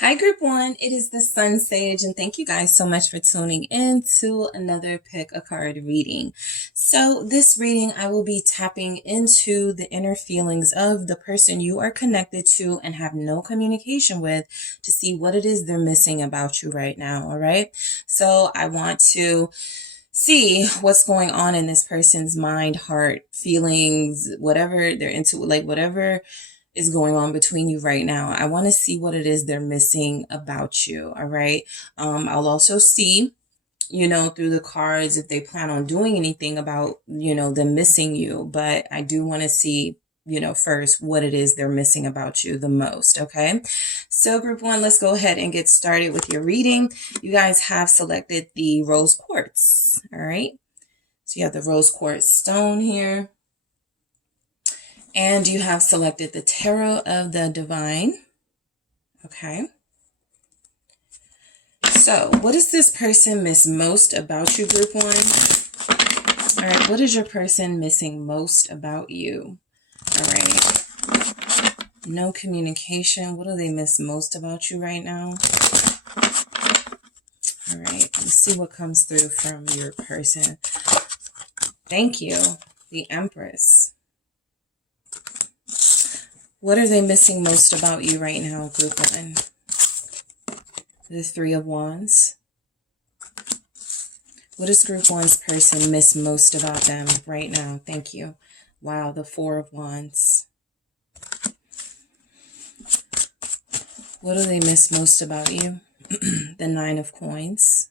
Hi, Group One. It is the Sun Sage, and thank you guys so much for tuning in to another pick a card reading. So, this reading, I will be tapping into the inner feelings of the person you are connected to and have no communication with to see what it is they're missing about you right now. All right. So, I want to see what's going on in this person's mind, heart, feelings, whatever they're into, like whatever is going on between you right now. I want to see what it is they're missing about you. All right. I'll also see, through the cards if they plan on doing anything about, them missing you. But I do want to see, first what it is they're missing about you the most. Okay. So Group One, let's go ahead and get started with your reading. You guys have selected the rose quartz. All right. So you have the rose quartz stone here. And you have selected the Tarot of the Divine. Okay. So, what does this person miss most about you, Group One? All right. What is your person missing most about you? All right. No communication. What do they miss most about you right now? All right. Let's see what comes through from your person. Thank you. The Empress. What are they missing most about you right now, Group One? The Three of Wands. What does Group One's person miss most about them right now? Thank you. Wow, the Four of Wands. What do they miss most about you? The Nine of Coins.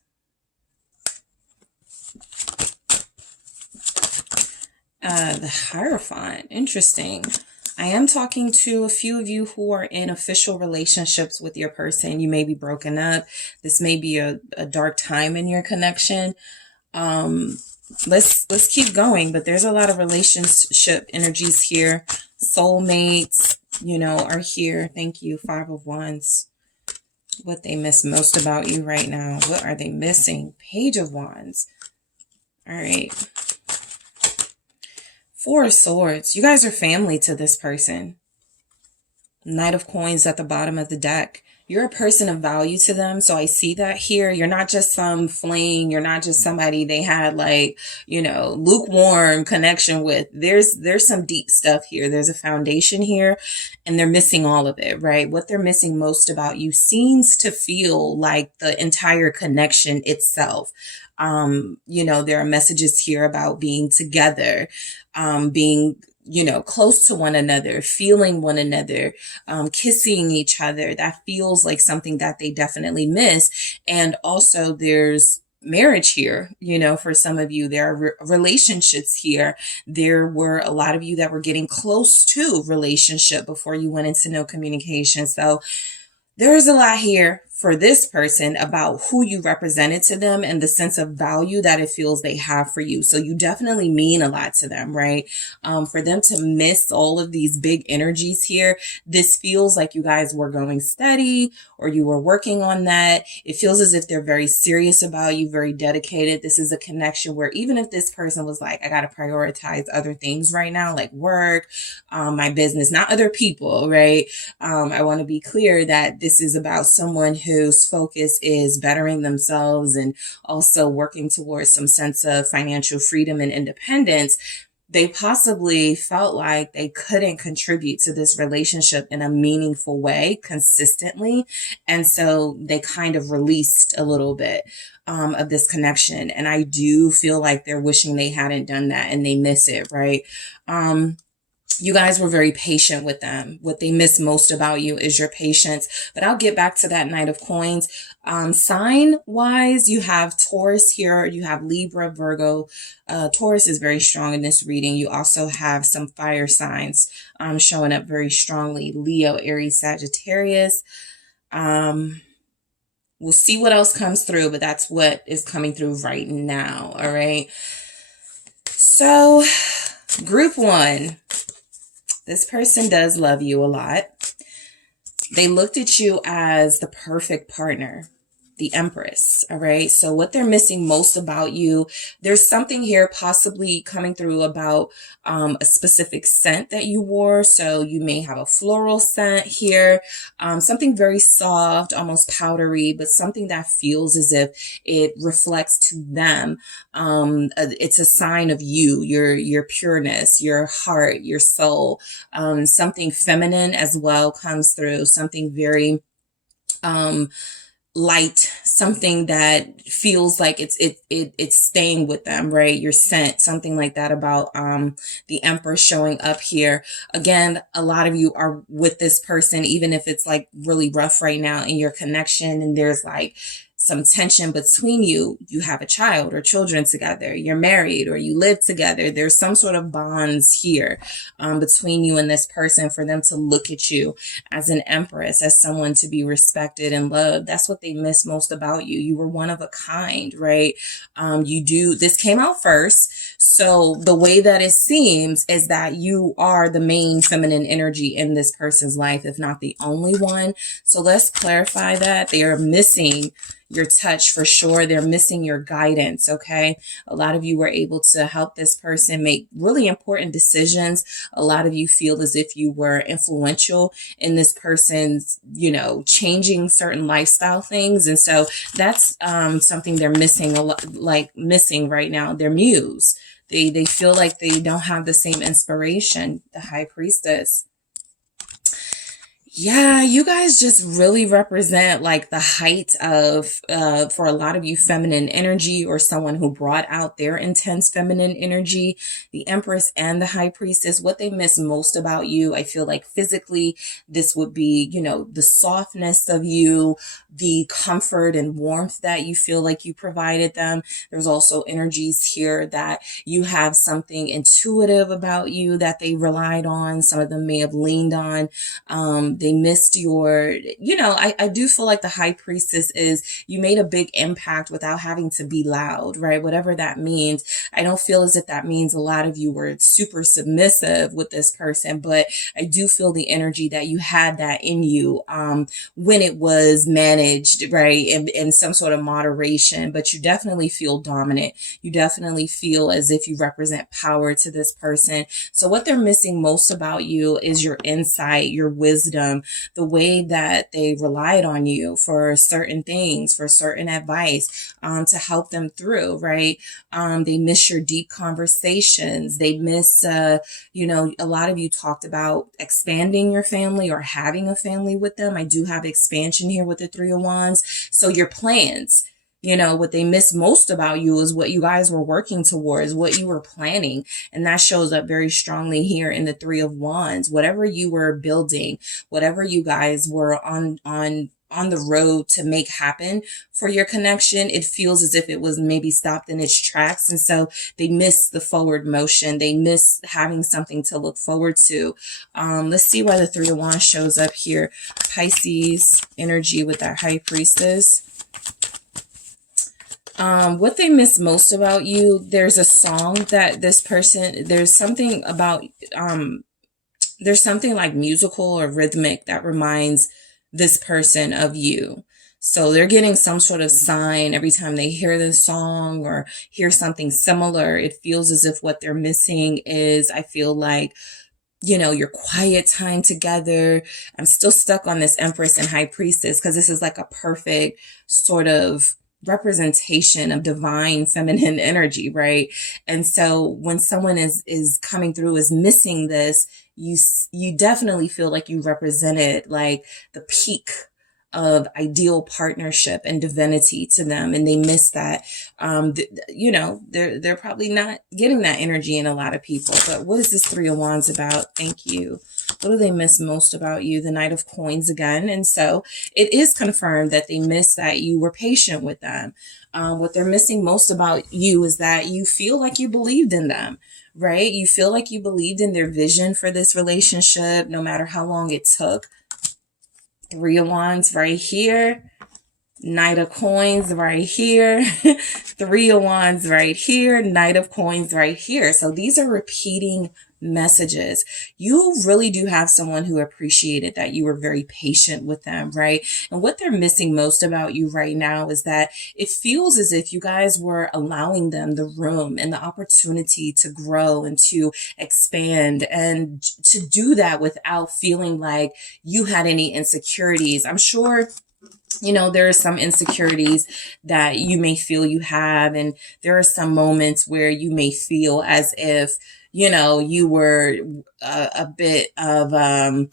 The Hierophant. Interesting. I am talking to a few of you who are in official relationships with your person. You may be broken up. This may be a dark time in your connection. Let's keep going, but there's a lot of relationship energies here. Soulmates, are here. Thank you. Five of Wands. What they miss most about you right now. What are they missing? Page of Wands. All right. Four of Swords. You guys are family to this person. Knight of Coins at the bottom of the deck. You're a person of value to them. So I see that here. You're not just some fling. You're not just somebody they had lukewarm connection with. There's some deep stuff here. There's a foundation here and they're missing all of it, right? What they're missing most about you seems to feel like the entire connection itself. There are messages here about being together, being, close to one another, feeling one another, kissing each other. That feels like something that they definitely miss. And also there's marriage here, for some of you, there are relationships here. There were a lot of you that were getting close to relationship before you went into no communication. So there's a lot here for this person about who you represented to them and the sense of value that it feels they have for you. So you definitely mean a lot to them, right? For them to miss all of these big energies here, this feels like you guys were going steady or you were working on that. It feels as if they're very serious about you, very dedicated. This is a connection where even if this person was like, I got to prioritize other things right now, like work, my business, not other people, right? I want to be clear that this is about someone whose focus is bettering themselves and also working towards some sense of financial freedom and independence. They possibly felt like they couldn't contribute to this relationship in a meaningful way consistently. And so they kind of released a little bit of this connection. And I do feel like they're wishing they hadn't done that and they miss it, right? You guys were very patient with them. What they miss most about you is your patience. But I'll get back to that Knight of Coins. Sign wise, you have Taurus here. You have Libra, Virgo. Taurus is very strong in this reading. You also have some fire signs showing up very strongly. Leo, Aries, Sagittarius. We'll see what else comes through, but that's what is coming through right now. All right. So Group One. This person does love you a lot. They looked at you as the perfect partner. the Empress. All right. So what they're missing most about you, there's something here possibly coming through about a specific scent that you wore. So you may have a floral scent here, something very soft, almost powdery, but something that feels as if it reflects to them. It's a sign of you, your pureness, your heart, your soul. Something feminine as well comes through, something very light, something that feels like it's staying with them, right? Your scent, something like that about the Empress showing up here. Again, a lot of you are with this person, even if it's like really rough right now in your connection, and there's like some tension between you. You have a child or children together, you're married or you live together. There's some sort of bonds here between you and this person for them to look at you as an Empress, as someone to be respected and loved. That's what they miss most about you. You were one of a kind, right? This came out first. So the way that it seems is that you are the main feminine energy in this person's life, if not the only one. So let's clarify that. They are missing your touch for sure. They're missing your guidance. Okay. A lot of you were able to help this person make really important decisions. A lot of you feel as if you were influential in this person's, changing certain lifestyle things. And so that's something they're missing, missing right now. Their muse. They feel like they don't have the same inspiration. The High Priestess. Yeah, you guys just really represent like the height of, for a lot of you, feminine energy, or someone who brought out their intense feminine energy. The Empress and the High Priestess, what they miss most about you, I feel like physically, this would be, the softness of you, the comfort and warmth that you feel like you provided them. There's also energies here that you have something intuitive about you that they relied on. Some of them may have leaned on. They missed your, I do feel like the High Priestess is, you made a big impact without having to be loud, right? Whatever that means. I don't feel as if that means a lot of you were super submissive with this person, but I do feel the energy that you had that in you, when it was managed, right? In some sort of moderation, but you definitely feel dominant. You definitely feel as if you represent power to this person. So what they're missing most about you is your insight, your wisdom, the way that they relied on you for certain things, for certain advice, to help them through, right? They miss your deep conversations. They miss, a lot of you talked about expanding your family or having a family with them. I do have expansion here with the Three of Wands. So your plans, what they miss most about you is what you guys were working towards, what you were planning. And that shows up very strongly here in the Three of Wands. Whatever you were building, whatever you guys were on the road to make happen for your connection, it feels as if it was maybe stopped in its tracks. And so they miss the forward motion. They miss having something to look forward to. Let's see why the Three of Wands shows up here. Pisces energy with that High Priestess. What they miss most about you, there's a song that this person, there's something like musical or rhythmic that reminds this person of you. So they're getting some sort of sign every time they hear this song or hear something similar. It feels as if what they're missing is, I feel like, your quiet time together. I'm still stuck on this Empress and High Priestess because this is like a perfect sort of representation of divine feminine energy, right? And so when someone is coming through, is missing this, you definitely feel like you represented like the peak of ideal partnership and divinity to them, and they miss that. They're probably not getting that energy in a lot of people. But what is this Three of Wands about? Thank you. What do they miss most about you? The Knight of Coins again. And so it is confirmed that they miss that you were patient with them. What they're missing most about you is that you feel like you believed in them, right? You feel like you believed in their vision for this relationship, no matter how long it took. Three of Wands right here. Knight of Coins right here. Three of Wands right here. Knight of Coins right here. So these are repeating messages. You really do have someone who appreciated that you were very patient with them, right? And what they're missing most about you right now is that it feels as if you guys were allowing them the room and the opportunity to grow and to expand, and to do that without feeling like you had any insecurities. I'm sure there are some insecurities that you may feel you have, and there are some moments where you may feel as if, you were a bit of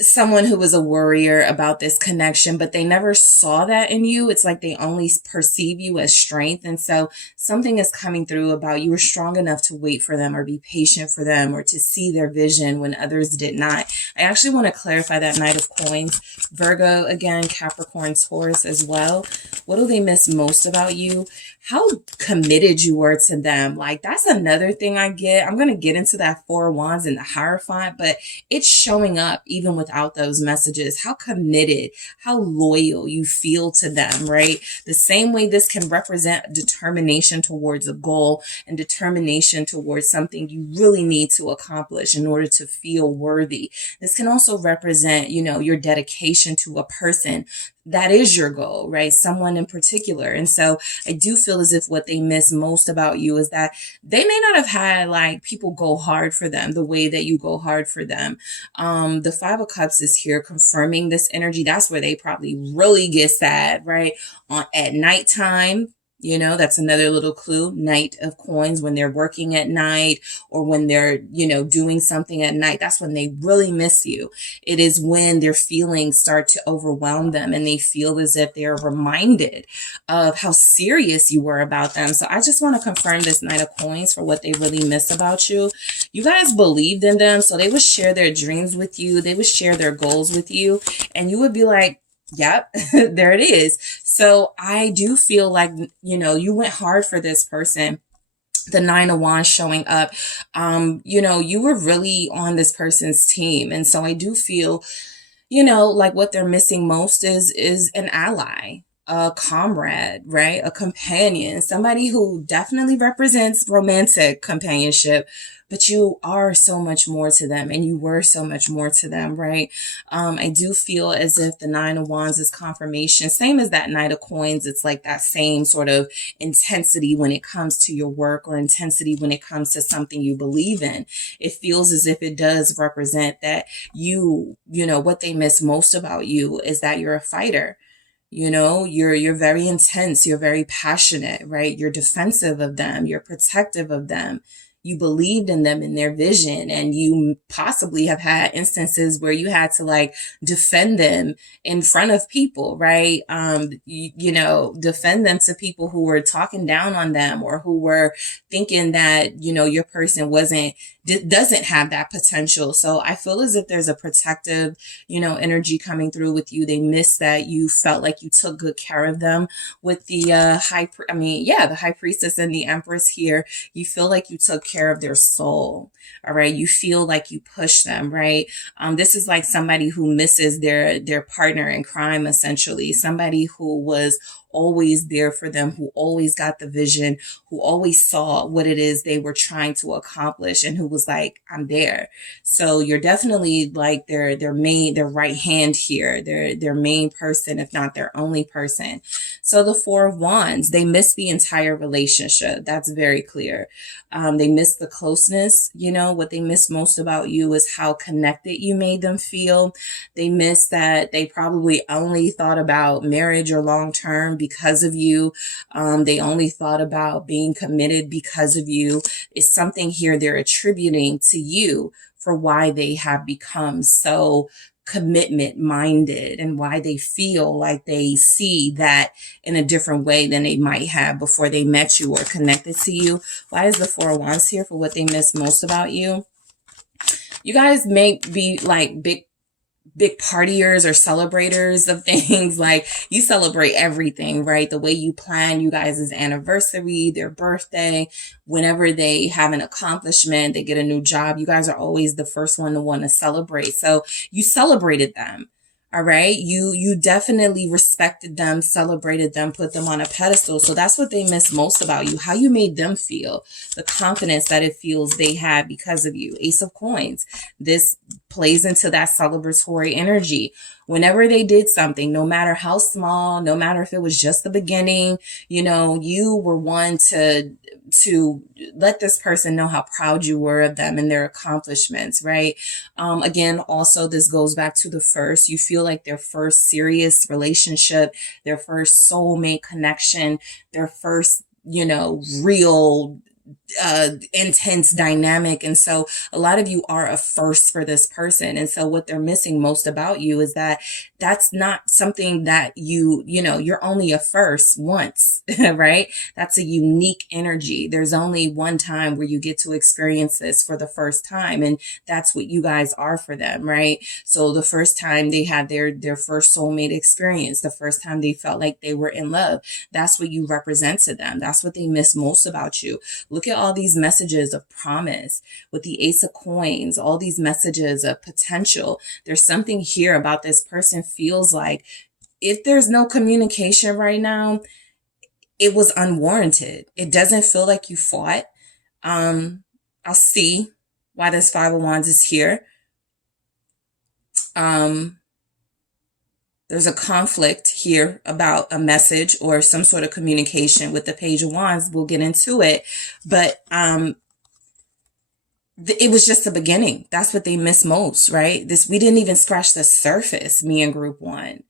someone who was a worrier about this connection, but they never saw that in you. It's like they only perceive you as strength. And so something is coming through about you were strong enough to wait for them or be patient for them or to see their vision when others did not. I actually want to clarify that Knight of Coins. Virgo, again, Capricorn, Taurus as well. What do they miss most about you? How committed you were to them. Like, that's another thing I get. I'm going to get into that Four of Wands and the Hierophant, but it's showing up even without those messages. How committed, how loyal you feel to them, right? The same way this can represent determination towards a goal and determination towards something you really need to accomplish in order to feel worthy. This can also represent, your dedication to a person that is your goal, right? Someone in particular. And so I do feel as if what they miss most about you is that they may not have had like people go hard for them the way that you go hard for them. The Five of Cups is here confirming this energy. That's where they probably really get sad, right? At nighttime. That's another little clue. Knight of Coins, when they're working at night or when they're, doing something at night, that's when they really miss you. It is when their feelings start to overwhelm them and they feel as if they're reminded of how serious you were about them. So I just want to confirm this Knight of Coins for what they really miss about you. You guys believed in them, so they would share their dreams with you. They would share their goals with you, and you would be like, yep, there it is. So I do feel like, you went hard for this person. The Nine of Wands showing up, you were really on this person's team. And so I do feel, like what they're missing most is an ally, a comrade, right? A companion, somebody who definitely represents romantic companionship, but you are so much more to them and you were so much more to them, right? I do feel as if the Nine of Wands is confirmation, same as that Knight of Coins. It's like that same sort of intensity when it comes to your work or intensity when it comes to something you believe in. It feels as if it does represent that what they miss most about you is that you're a fighter. You're very intense. You're very passionate, right? You're defensive of them. You're protective of them. You believed in them and their vision, and you possibly have had instances where you had to like defend them in front of people, right? Defend them to people who were talking down on them or who were thinking that, your person doesn't have that potential. So I feel as if there's a protective, energy coming through with you. They miss that you felt like you took good care of them with the the High Priestess and the Empress here. You feel like you took care of their soul. All right. You feel like you push them, right? This is like somebody who misses their partner in crime, essentially. Somebody who was always there for them, who always got the vision, who always saw what it is they were trying to accomplish, and who was like, I'm there. So you're definitely like their right hand here, their main person, if not their only person. So the Four of Wands, they miss the entire relationship. That's very clear. They miss the closeness. What they miss most about you is how connected you made them feel. They miss that they probably only thought about marriage or long term because of you. They only thought about being committed because of you. It's something here they're attributing to you for why they have become so commitment minded and why they feel like they see that in a different way than they might have before they met you or connected to you. Why is the Four of Wands here for what they miss most about you? You guys may be like big partiers or celebrators of things. Like, you celebrate everything, right? The way you plan you guys' anniversary, their birthday, whenever they have an accomplishment, they get a new job, you guys are always the first one to want to celebrate. So you celebrated them. All right. You definitely respected them, celebrated them, put them on a pedestal. So that's what they miss most about you, how you made them feel, the confidence that it feels they had because of you. Ace of Coins. This plays into that celebratory energy. Whenever they did something, no matter how small, no matter if it was just the beginning, you know, you were one to let this person know how proud you were of them and their accomplishments, right? Again, also, this goes back to the first. You feel like their first serious relationship, their first soulmate connection, their first, you know, real intense dynamic. And so a lot of you are a first for this person. And so what they're missing most about you is that that's not something that you know, you're only a first once, right? That's a unique energy. There's only one time where you get to experience this for the first time. And that's what you guys are for them, right? So the first time they had their first soulmate experience, the first time they felt like they were in love, that's what you represent to them. That's what they miss most about you. Look at all these messages of promise with the Ace of Coins, all these messages of potential. There's something here about this person feels like if there's no communication right now, it was unwarranted. It doesn't feel like you fought. I'll see why this Five of Wands is here. There's a conflict here about a message or some sort of communication with the Page of Wands. We'll get into it. But it was just the beginning. That's what they miss most, right? We didn't even scratch the surface, me and Group 1.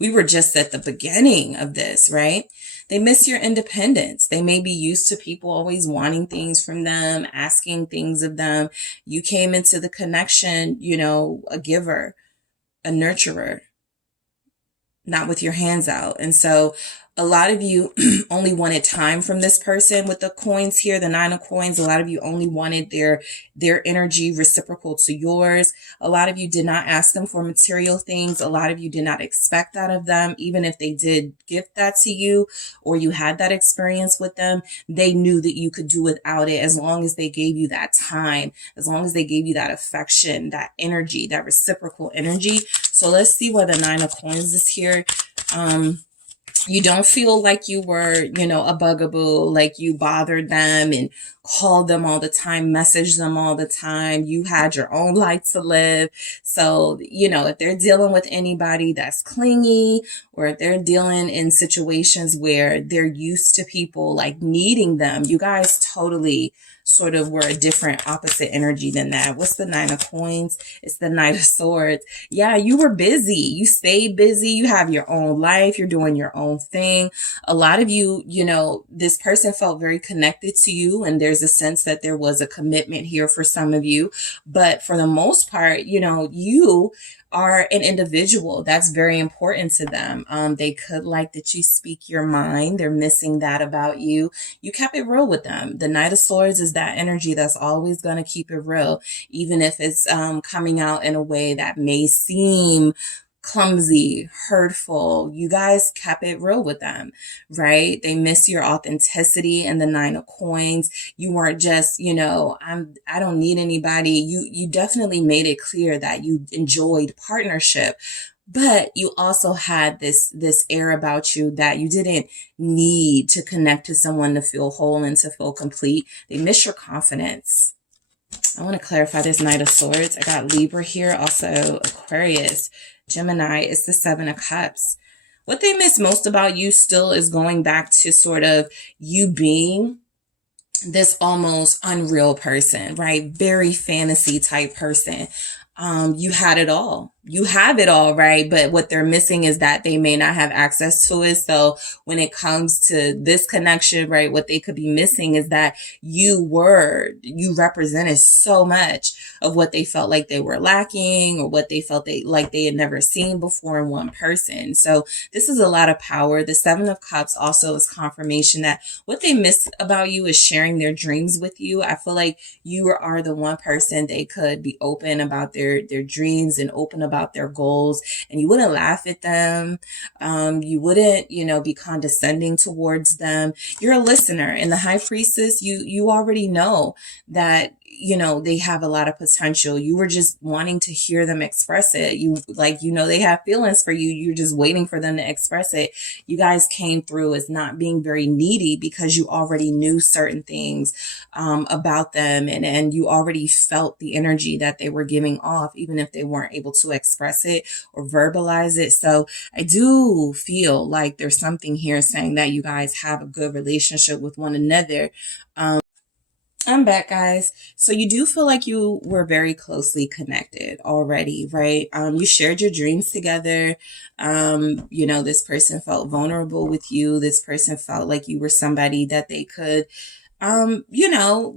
We were just at the beginning of this, right? They miss your independence. They may be used to people always wanting things from them, asking things of them. You came into the connection, you know, a giver, a nurturer, not with your hands out. And so a lot of you only wanted time from this person with the coins here, the Nine of Coins. A lot of you only wanted their energy reciprocal to yours. A lot of you did not ask them for material things. A lot of you did not expect that of them. Even if they did gift that to you or you had that experience with them, they knew that you could do without it as long as they gave you that time, as long as they gave you that affection, that energy, that reciprocal energy. So let's see why the Nine of Coins is here. You don't feel like you were, you know, a bugaboo, like you bothered them and called them all the time, messaged them all the time. You had your own life to live. So, you know, if they're dealing with anybody that's clingy, or if they're dealing in situations where they're used to people like needing them, you guys totally sort of were a different opposite energy than that. What's the Nine of Coins? It's the Knight of Swords. Yeah, you were busy. You stayed busy. You have your own life. You're doing your own thing. A lot of you, you know, this person felt very connected to you, and there's a sense that there was a commitment here for some of you. But for the most part, you know, you are an individual. That's very important to them. They could like that you speak your mind. They're missing that about you. You kept it real with them. The Knight of Swords is that energy that's always going to keep it real, even if it's coming out in a way that may seem clumsy, hurtful. You guys kept it real with them, right? They miss your authenticity. And the Nine of Coins, you weren't just, you know, I don't need anybody. You definitely made it clear that you enjoyed partnership, but you also had this air about you that you didn't need to connect to someone to feel whole and to feel complete. They miss your confidence. I want to clarify this Knight of Swords. I got Libra here, also Aquarius, Gemini. It's the Seven of Cups. What they miss most about you still is going back to sort of you being this almost unreal person, right? Very fantasy type person. You had it all. You have it all, right? But what they're missing is that they may not have access to it. So when it comes to this connection, right, what they could be missing is that you represented so much of what they felt like they were lacking, or what they felt they had never seen before in one person. So this is a lot of power. The Seven of Cups also is confirmation that what they miss about you is sharing their dreams with you. I feel like you are the one person they could be open about their dreams and open about their goals, and you wouldn't laugh at them. You wouldn't, you know, be condescending towards them. You're a listener. And the High Priestess, you already know that you know, they have a lot of potential. You were just wanting to hear them express it. You like, you know, they have feelings for you. You're just waiting for them to express it. You guys came through as not being very needy because you already knew certain things about them, and you already felt the energy that they were giving off, even if they weren't able to express it or verbalize it. So I do feel like there's something here saying that you guys have a good relationship with one another. I'm back, guys. So you do feel like you were very closely connected already, right? You shared your dreams together. You know, this person felt vulnerable with you. This person felt like you were somebody that they could, you know,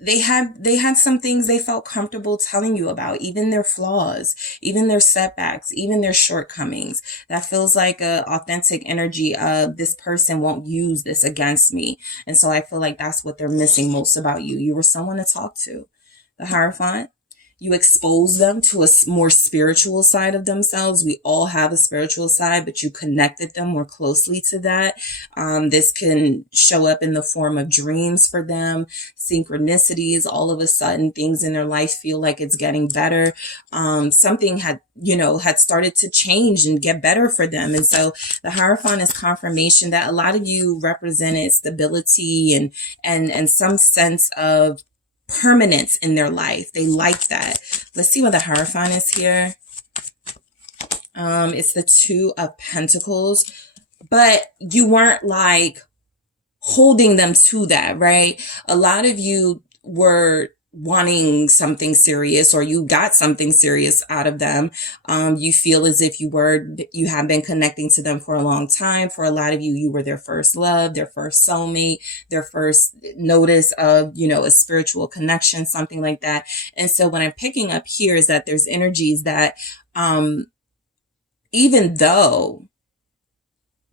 they had some things they felt comfortable telling you about, even their flaws, even their setbacks, even their shortcomings. That feels like a authentic energy of, this person won't use this against me. And so I feel like that's what they're missing most about you. You were someone to talk to. The Hierophant. You expose them to a more spiritual side of themselves. We all have a spiritual side, but you connected them more closely to that. This can show up in the form of dreams for them, synchronicities. All of a sudden, things in their life feel like it's getting better. Something had started to change and get better for them. And so the Hierophant is confirmation that a lot of you represented stability and some sense of permanence in their life. They like that. Let's see what the Hierophant is here. It's the Two of Pentacles, but you weren't like holding them to that, right? A lot of you were wanting something serious, or you got something serious out of them. You feel as if you have been connecting to them for a long time. For a lot of you, you were their first love, their first soulmate, their first notice of, you know, a spiritual connection, something like that. And so what I'm picking up here is that there's energies that, even though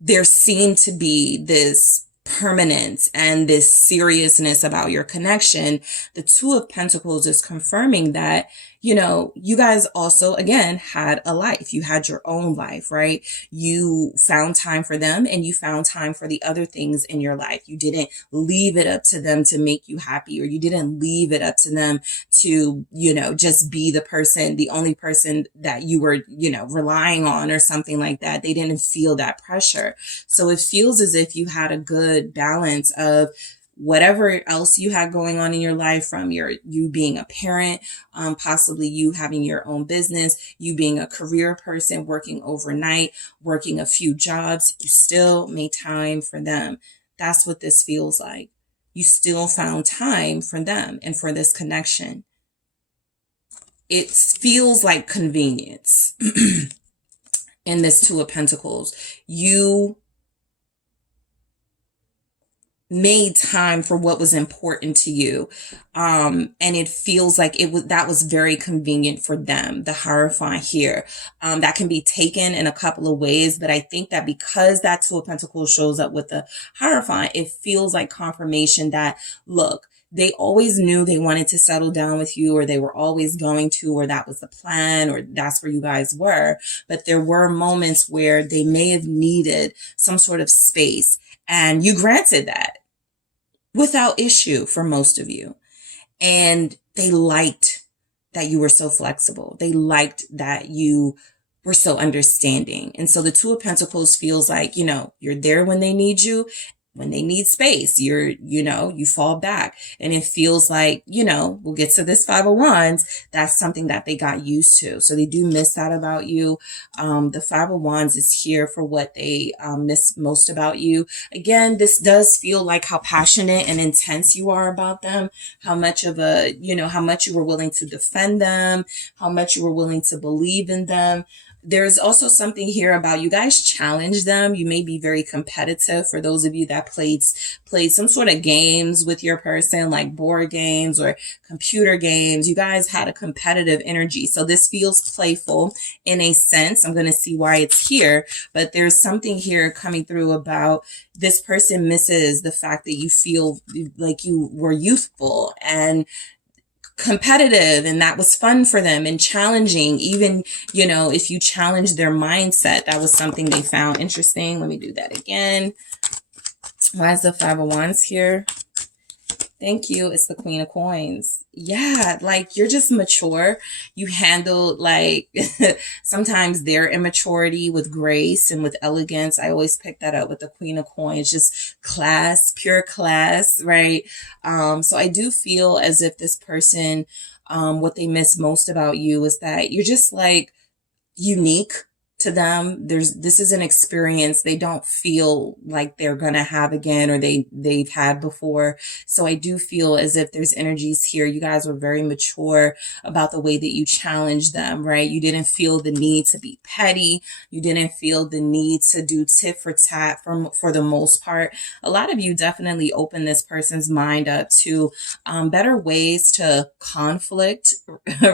there seemed to be this permanence and this seriousness about your connection, the Two of Pentacles is confirming that, you know, you guys also, again, had a life. You had your own life, right? You found time for them, and you found time for the other things in your life. You didn't leave it up to them to make you happy, or you didn't leave it up to them to, you know, just be the only person that you were, you know, relying on or something like that. They didn't feel that pressure. So it feels as if you had a good balance of whatever else you had going on in your life, from you being a parent, possibly you having your own business, you being a career person, working overnight, working a few jobs, you still made time for them. That's what this feels like. You still found time for them and for this connection. It feels like convenience in this Two of Pentacles. You made time for what was important to you. And it feels like that was very convenient for them, the Hierophant here. That can be taken in a couple of ways, but I think that because that Two of Pentacles shows up with the Hierophant, it feels like confirmation that, look, they always knew they wanted to settle down with you, or they were always going to, or that was the plan, or that's where you guys were. But there were moments where they may have needed some sort of space, and you granted that without issue for most of you. And they liked that you were so flexible. They liked that you were so understanding. And so the Two of Pentacles feels like, you know, you're there when they need you. When they need space, you fall back. And it feels like, you know, we'll get to this Five of Wands. That's something that they got used to. So they do miss that about you. The Five of Wands is here for what they miss most about you. Again, this does feel like how passionate and intense you are about them, how much you were willing to defend them, how much you were willing to believe in them. There's also something here about you guys challenge them. You may be very competitive. For those of you that played some sort of games with your person, like board games or computer games, you guys had a competitive energy. So this feels playful in a sense. I'm going to see why it's here, but there's something here coming through about this person misses the fact that you feel like you were youthful and competitive, and that was fun for them and challenging. Even, you know, if you challenge their mindset, that was something they found interesting. Let me do that again. Why is the Five of Wands here? Thank you. It's the Queen of Coins. Yeah, like you're just mature. You handle like sometimes their immaturity with grace and with elegance. I always pick that up with the Queen of Coins, just class, pure class, right? So I do feel as if this person, what they miss most about you is that you're just like unique to them. This is an experience they don't feel like they're gonna have again, or they've had before. So I do feel as if there's energies here. You guys were very mature about the way that you challenged them, right? You didn't feel the need to be petty. You didn't feel the need to do tit for tat for the most part. A lot of you definitely opened this person's mind up to better ways to conflict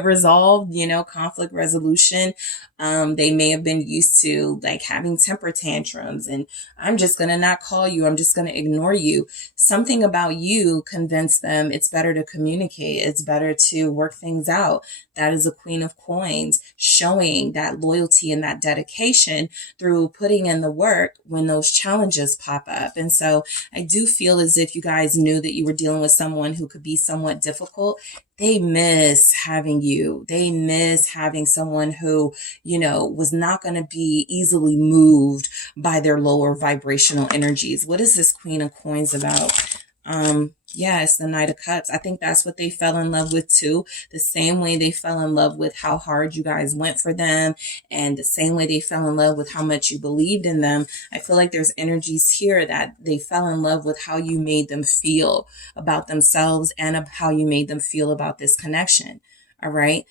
resolve, conflict resolution. They may have been used to like having temper tantrums and I'm just going to not call you. I'm just going to ignore you. Something about you convinced them it's better to communicate. It's better to work things out. That is a Queen of Coins, showing that loyalty and that dedication through putting in the work when those challenges pop up. And so I do feel as if you guys knew that you were dealing with someone who could be somewhat difficult. They miss having you. They miss having someone who, was not going to be easily moved by their lower vibrational energies. What is this Queen of Coins about? Yeah, it's the Knight of Cups. I think that's what they fell in love with too. The same way they fell in love with how hard you guys went for them, and the same way they fell in love with how much you believed in them. I feel like there's energies here that they fell in love with how you made them feel about themselves and of how you made them feel about this connection. All right.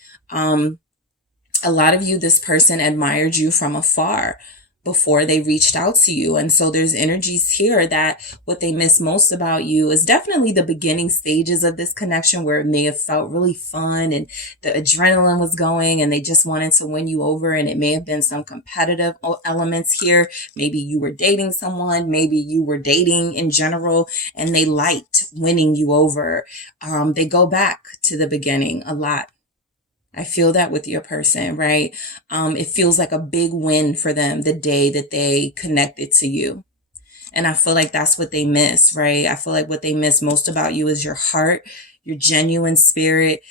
A lot of you, this person admired you from afar before they reached out to you. And so there's energies here that what they miss most about you is definitely the beginning stages of this connection, where it may have felt really fun and the adrenaline was going and they just wanted to win you over. And it may have been some competitive elements here. Maybe you were dating someone, maybe you were dating in general, and they liked winning you over. They go back to the beginning a lot. I feel that with your person, right? It feels like a big win for them the day that they connected to you. And I feel like that's what they miss, right? I feel like what they miss most about you is your heart, your genuine spirit.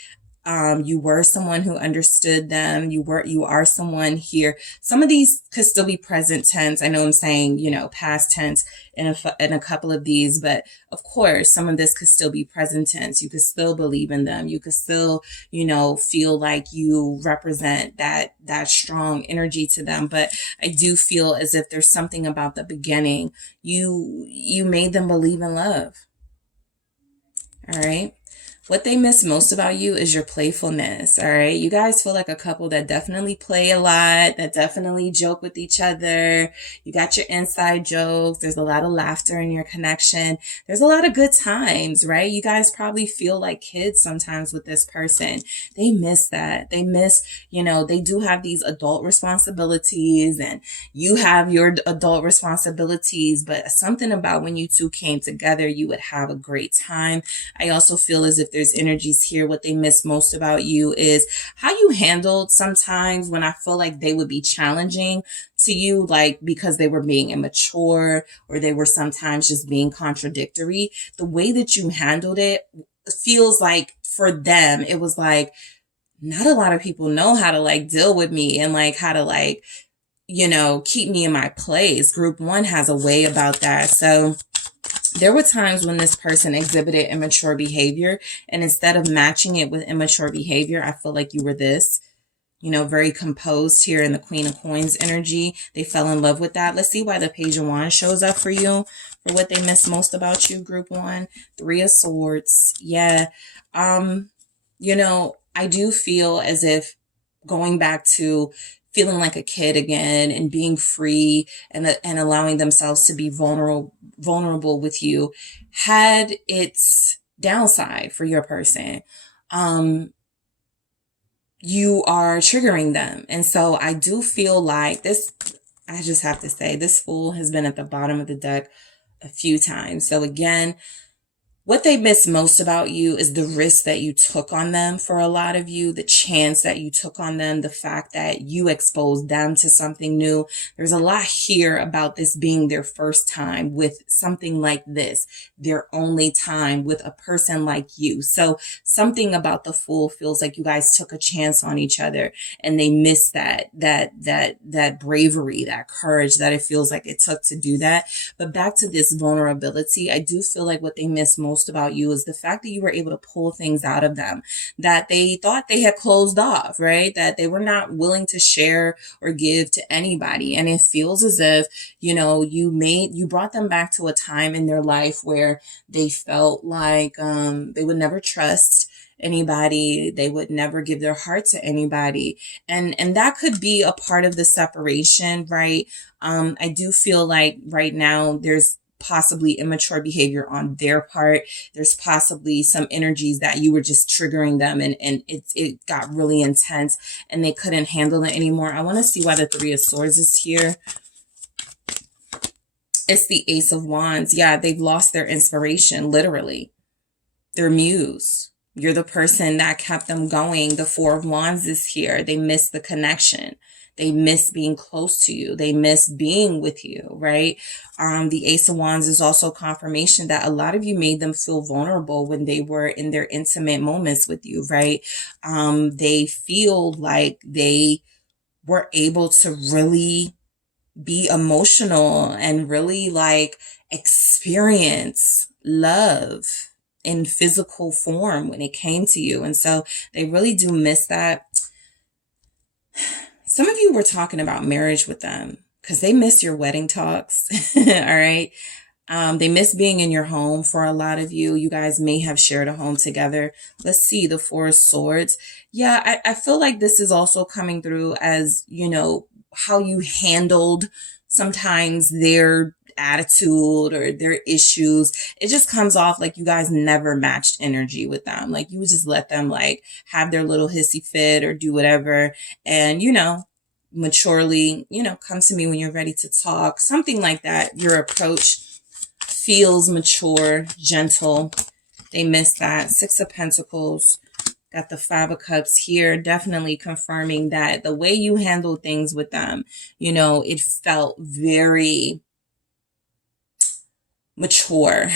You were someone who understood them. You are someone here. Some of these could still be present tense. I know I'm saying, past tense in a couple of these, but of course, some of this could still be present tense. You could still believe in them. You could still, feel like you represent that strong energy to them. But I do feel as if there's something about the beginning. You made them believe in love. All right. What they miss most about you is your playfulness, all right? You guys feel like a couple that definitely play a lot, that definitely joke with each other. You got your inside jokes. There's a lot of laughter in your connection. There's a lot of good times, right? You guys probably feel like kids sometimes with this person. They miss that. They miss, they do have these adult responsibilities and you have your adult responsibilities, but something about when you two came together, you would have a great time. I also feel as if there's energies here. What they miss most about you is how you handled sometimes when I feel like they would be challenging to you, like because they were being immature or they were sometimes just being contradictory. The way that you handled it feels like for them, it was like, not a lot of people know how to like deal with me and like how to like, keep me in my place. Group 1 has a way about that. So there were times when this person exhibited immature behavior, and instead of matching it with immature behavior, I feel like you were this, very composed here in the Queen of Coins energy. They fell in love with that. Let's see why the Page of Wands shows up for you, for what they miss most about you, Group 1. 3 of Swords. Yeah. I do feel as if going back to feeling like a kid again and being free and allowing themselves to be vulnerable with you had its downside for your person. You are triggering them. And so I do feel like this, I just have to say, this Fool has been at the bottom of the deck a few times. So again, What they miss most about you is the risk that you took on them for a lot of you, the chance that you took on them, the fact that you exposed them to something new. There's a lot here about this being their first time with something like this, their only time with a person like you. So something about the Fool feels like you guys took a chance on each other and they miss that bravery, that courage that it feels like it took to do that. But back to this vulnerability, I do feel like what they miss most about you is the fact that you were able to pull things out of them that they thought they had closed off, right? That they were not willing to share or give to anybody. And it feels as if, you brought them back to a time in their life where they felt like they would never trust anybody, they would never give their heart to anybody, and that could be a part of the separation, right? I do feel like right now there's possibly immature behavior on their part. There's possibly some energies that you were just triggering them, and it got really intense and they couldn't handle it anymore. I want to see why the Three of Swords is here. It's the Ace of Wands. Yeah, they've lost their inspiration, literally. Their muse. You're the person that kept them going. The Four of Wands is here. They miss the connection. They miss being close to you. They miss being with you, right? The Ace of Wands is also confirmation that a lot of you made them feel vulnerable when they were in their intimate moments with you, right? They feel like they were able to really be emotional and really like experience love in physical form when it came to you. And so they really do miss that. Some of you were talking about marriage with them because they miss your wedding talks. All right. They miss being in your home. For a lot of you, you guys may have shared a home together. Let's see the Four of Swords. Yeah, I feel like this is also coming through as, how you handled sometimes their attitude or their issues. It just comes off like you guys never matched energy with them. Like you would just let them like have their little hissy fit or do whatever. And, maturely, come to me when you're ready to talk, something like that. Your approach feels mature, gentle. They miss that. Six of Pentacles. Got the Five of Cups here, definitely confirming that the way you handle things with them, it felt very mature.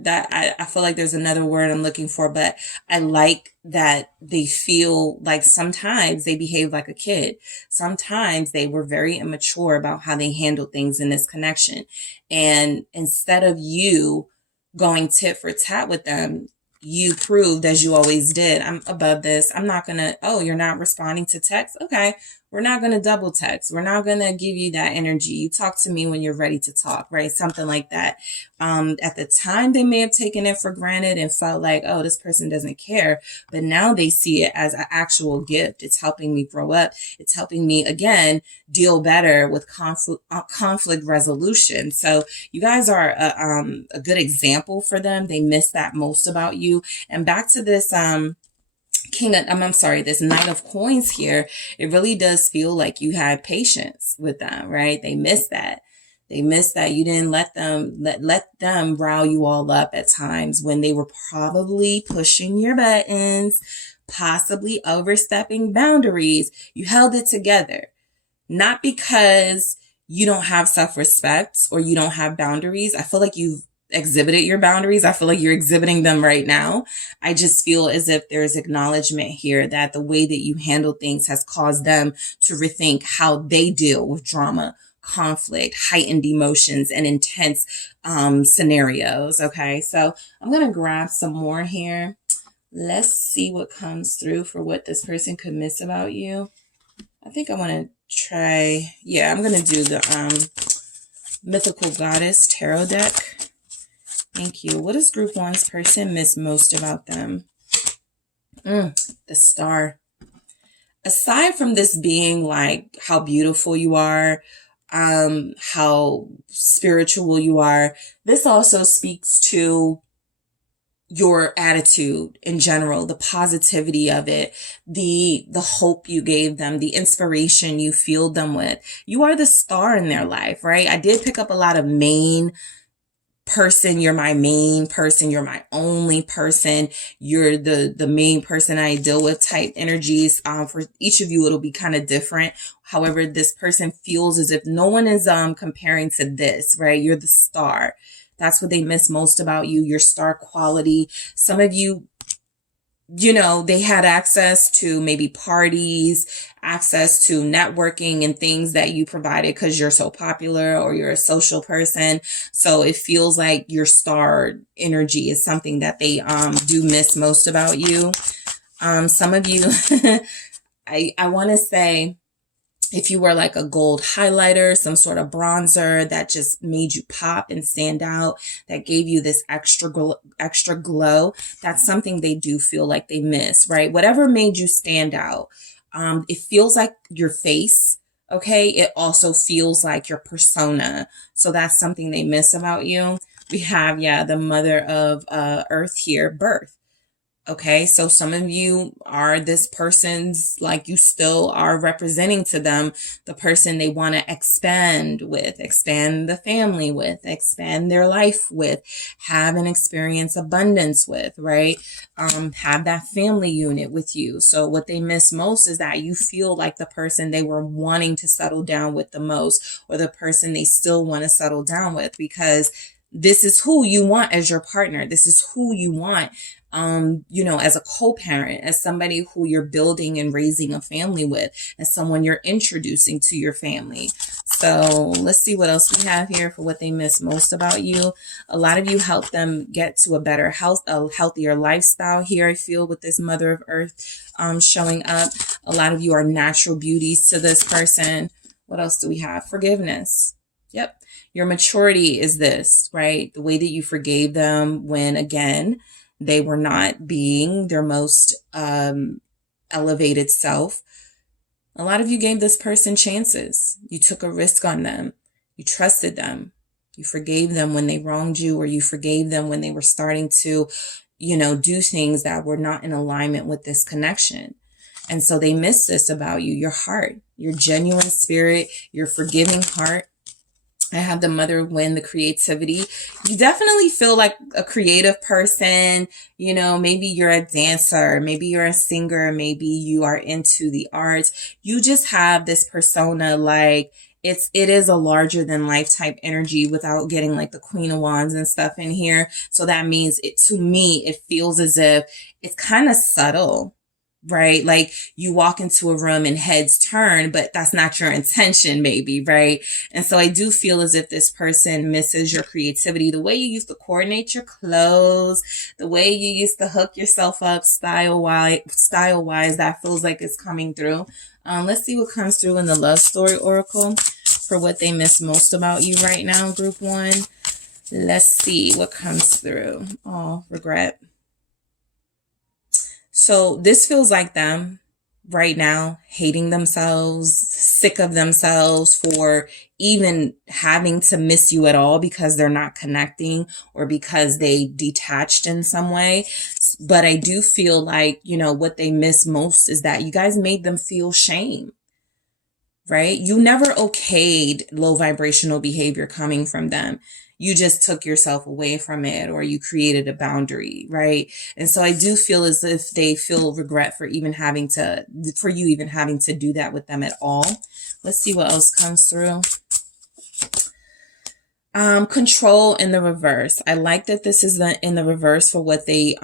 That I feel like there's another word I'm looking for, but I like that they feel like sometimes they behave like a kid. Sometimes they were very immature about how they handle things in this connection. And instead of you going tit for tat with them, you proved, as you always did, I'm above this. I'm not going to, oh, you're not responding to text? Okay. We're not going to double text. We're not going to give you that energy. You talk to me when you're ready to talk, right? Something like that. At the time, they may have taken it for granted and felt like, oh, this person doesn't care. But now they see it as an actual gift. It's helping me grow up. It's helping me, again, deal better with conflict resolution. So you guys are a good example for them. They miss that most about you. And back to this, this Knight of Coins here, it really does feel like you had patience with them, right? They miss that. They miss that you didn't let them rile you all up at times when they were probably pushing your buttons, possibly overstepping boundaries. You held it together, not because you don't have self-respect or you don't have boundaries. I feel like you've exhibited your boundaries. I feel like you're exhibiting them right now. I just feel as if there's acknowledgement here that the way that you handle things has caused them to rethink how they deal with drama, conflict, heightened emotions, and intense scenarios. Okay, so I'm going to grab some more here. Let's see what comes through for what this person could miss about you. I think I want to try, I'm going to do the Mythical Goddess Tarot deck. Thank you. What does Group 1's person miss most about them? The Star. Aside from this being like how beautiful you are, how spiritual you are, this also speaks to your attitude in general, the positivity of it, the hope you gave them, the inspiration you fueled them with. You are the star in their life, right? I did pick up a lot of main person, you're my main person, you're my only person, you're the main person I deal with type energies. For each of you, it'll be kind of different. However, this person feels as if no one is comparing to this, right? You're the star. That's what they miss most about you, your star quality. Some of you, they had access to maybe parties, access to networking and things that you provided because you're so popular or you're a social person. So it feels like your star energy is something that they do miss most about you. Some of you, I want to say, if you were like a gold highlighter, some sort of bronzer that just made you pop and stand out, that gave you this extra glow, that's something they do feel like they miss, right? Whatever made you stand out. It feels like your face, okay? It also feels like your persona. So that's something they miss about you. We have, the mother of Earth here, birth. Okay, so some of you are this person's, like, you still are representing to them the person they want to expand with, expand the family with, expand their life with, have and experience abundance with, right? Have that family unit with you. So what they miss most is that you feel like the person they were wanting to settle down with the most, or the person they still want to settle down with, because this is who you want as your partner. This is who you want, as a co-parent, as somebody who you're building and raising a family with, as someone you're introducing to your family. So let's see what else we have here for what they miss most about you. A lot of you help them get to a better health, a healthier lifestyle here, I feel, with this Mother of Earth showing up. A lot of you are natural beauties to this person. What else do we have? Forgiveness. Yep. Your maturity is this, right? The way that you forgave them when, again, they were not being their most elevated self. A lot of you gave this person chances. You took a risk on them. You trusted them. You forgave them when they wronged you, or you forgave them when they were starting to, do things that were not in alignment with this connection. And so they miss this about you, your heart, your genuine spirit, your forgiving heart. I have the Mother Wind, the creativity. You definitely feel like a creative person. Maybe you're a dancer, maybe you're a singer, maybe you are into the arts. You just have this persona, like it is a larger than life type energy, without getting like the Queen of Wands and stuff in here. So that means to me, it feels as if it's kind of subtle. Right? Like you walk into a room and heads turn, but that's not your intention, maybe, right? And so I do feel as if this person misses your creativity, the way you used to coordinate your clothes, the way you used to hook yourself up style-wise, that feels like it's coming through. Let's see what comes through in the love story oracle for what they miss most about you right now, group 1. Let's see what comes through. Oh, regret. So this feels like them right now, hating themselves, sick of themselves for even having to miss you at all, because they're not connecting or because they detached in some way. But I do feel like, what they miss most is that you guys made them feel shame, right? You never okayed low vibrational behavior coming from them. You just took yourself away from it, or you created a boundary, right? And so I do feel as if they feel regret for you even having to do that with them at all. Let's see what else comes through. Control in the reverse. I like that this is in the reverse for what they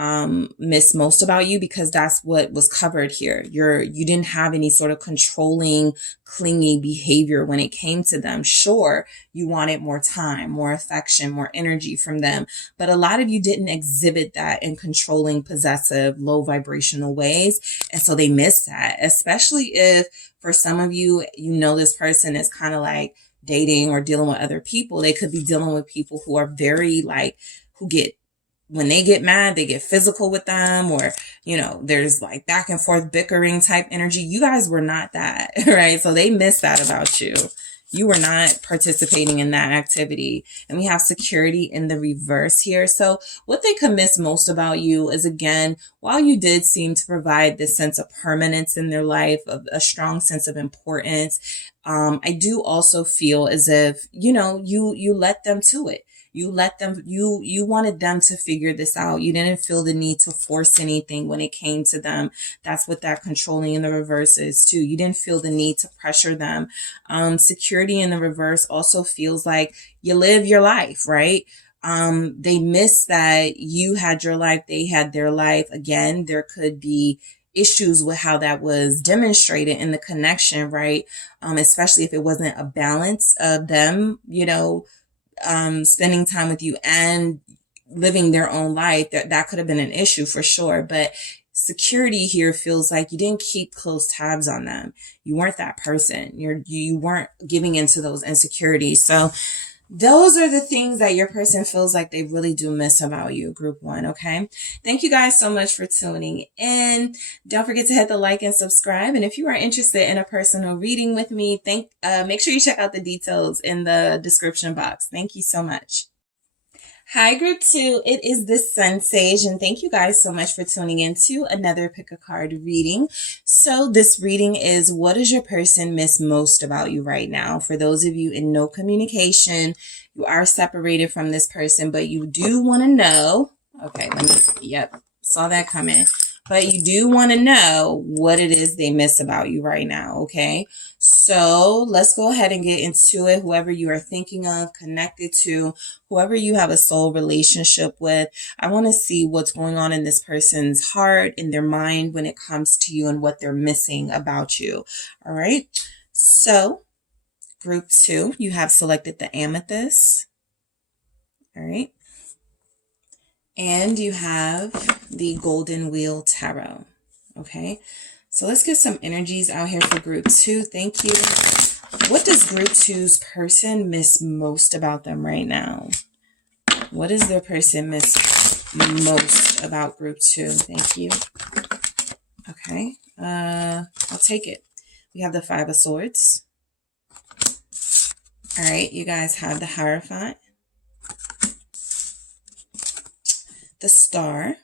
miss most about you, because that's what was covered here. You didn't have any sort of controlling, clingy behavior when it came to them. Sure, you wanted more time, more affection, more energy from them, but a lot of you didn't exhibit that in controlling, possessive, low vibrational ways. And so they miss that, especially if for some of you, this person is kind of like dating or dealing with other people. They could be dealing with people who are very when they get mad, they get physical with them, or, there's like back and forth bickering type energy. You guys were not that, right? So they miss that about you. You were not participating in that activity. And we have security in the reverse here. So what they could miss most about you is, again, while you did seem to provide this sense of permanence in their life, of a strong sense of importance, I do also feel as if, you let them to it. You let them, you wanted them to figure this out. You didn't feel the need to force anything when it came to them. That's what that controlling in the reverse is too. You didn't feel the need to pressure them. Security in the reverse also feels like you live your life, right? They miss that you had your life, they had their life. Again, there could be issues with how that was demonstrated in the connection, right? Especially if it wasn't a balance of them, spending time with you and living their own life. That could have been an issue for sure. But security here feels like you didn't keep close tabs on them. You weren't that person. You weren't giving into those insecurities. So those are the things that your person feels like they really do miss about you, group one, okay? Thank you guys so much for tuning in. Don't forget to hit the like and subscribe. And if you are interested in a personal reading with me, make sure you check out the details in the description box. Thank you so much. Hi, group two. It is the SunSage, and thank you guys so much for tuning in to another pick a card reading. So this reading is, what does your person miss most about you right now? For those of you in no communication, you are separated from this person, but you do want to know. Okay, saw that coming. But you do want to know what it is they miss about you right now, okay? So let's go ahead and get into it. Whoever you are thinking of, connected to, whoever you have a soul relationship with, I want to see what's going on in this person's heart, in their mind when it comes to you and what they're missing about you, all right? So group two, you have selected the amethyst, all right? And you have the Golden Wheel Tarot. Okay. So let's get some energies out here for group two. Thank you. What does group two's person miss most about them right now? What does their person miss most about group two? Thank you. Okay. I'll take it. We have the Five of Swords. All right. You guys have the Hierophant. The Star.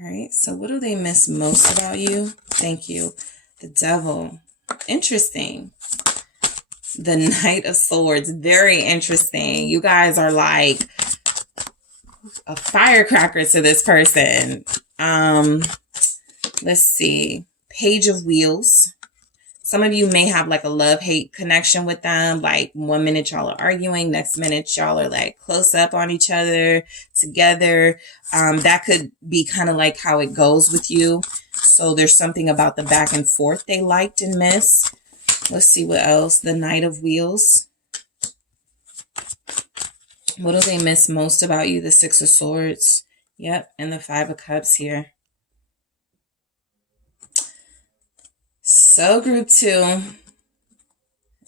All right, so what do they miss most about you? Thank you. The Devil. Interesting. The Knight of Swords. Very interesting. You guys are like a firecracker to this person. Let's see. Page of Wheels. Some of you may have like a love-hate connection with them. Like 1 minute y'all are arguing, next minute y'all are like close up on each other together. That could be kind of like how it goes with you. So there's something about the back and forth they liked and missed. Let's see what else. The Knight of Wheels. What do they miss most about you? The Six of Swords. Yep, and the Five of Cups here. So group two,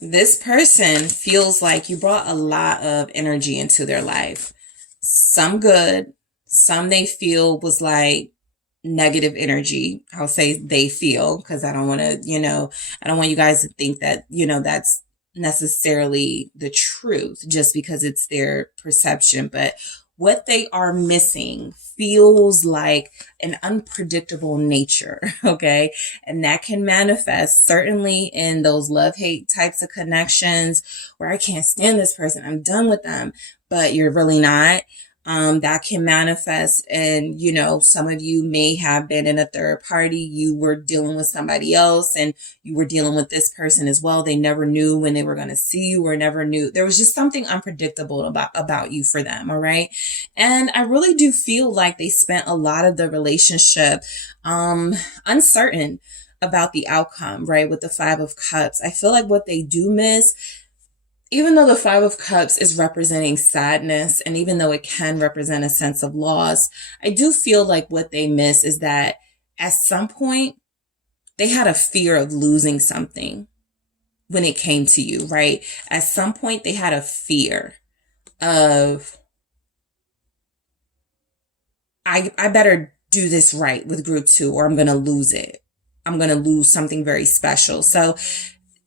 this person feels like you brought a lot of energy into their life. Some good, some they feel was like negative energy. I'll say they feel, because I don't want to, I don't want you guys to think that, that's necessarily the truth just because it's their perception. But what they are missing feels like an unpredictable nature, okay? And that can manifest certainly in those love-hate types of connections where I can't stand this person, I'm done with them, but you're really not. That can manifest and, some of you may have been in a third party. You were dealing with somebody else and you were dealing with this person as well. They never knew when they were going to see you or never knew. There was just something unpredictable about you for them. All right. And I really do feel like they spent a lot of the relationship, uncertain about the outcome, right? With the Five of Cups. I feel like what they do miss, even though the Five of Cups is representing sadness, and even though it can represent a sense of loss, I do feel like what they miss is that at some point they had a fear of losing something when it came to you, right? At some point they had a fear of, I better do this right with group two or I'm going to lose it. I'm going to lose something very special. So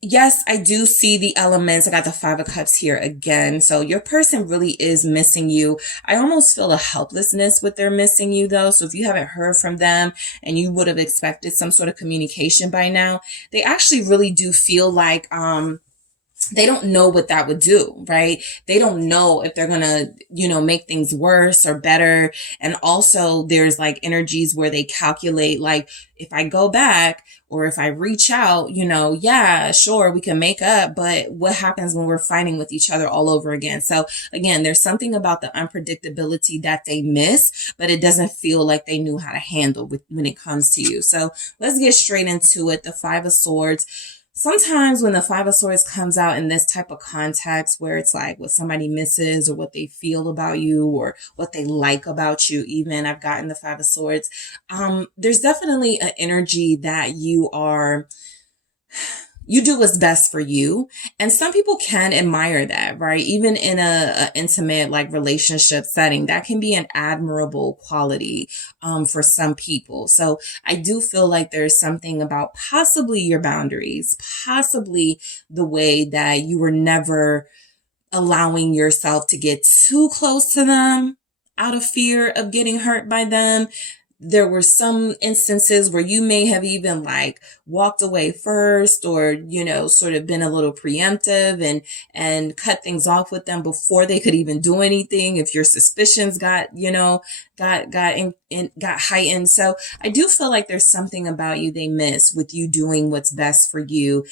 yes, I do see the elements. I got the Five of Cups here again. So your person really is missing you. I almost feel a helplessness with their missing you though. So if you haven't heard from them and you would have expected some sort of communication by now, they actually really do feel like, they don't know what that would do, right? They don't know if they're gonna, make things worse or better. And also there's like energies where they calculate, like, if I go back or if I reach out, yeah, sure, we can make up, but what happens when we're fighting with each other all over again? So again, there's something about the unpredictability that they miss, but it doesn't feel like they knew how to handle when it comes to you. So let's get straight into it. The Five of Swords. Sometimes when the Five of Swords comes out in this type of context where it's like what somebody misses or what they feel about you or what they like about you, even I've gotten the Five of Swords. There's definitely an energy that you do what's best for you. And some people can admire that, right? Even in a intimate like relationship setting, that can be an admirable quality for some people. So I do feel like there's something about possibly your boundaries, possibly the way that you were never allowing yourself to get too close to them out of fear of getting hurt by them. There were some instances where you may have even like walked away first or, sort of been a little preemptive and cut things off with them before they could even do anything. If your suspicions got heightened. So I do feel like there's something about you they miss with you doing what's best for you,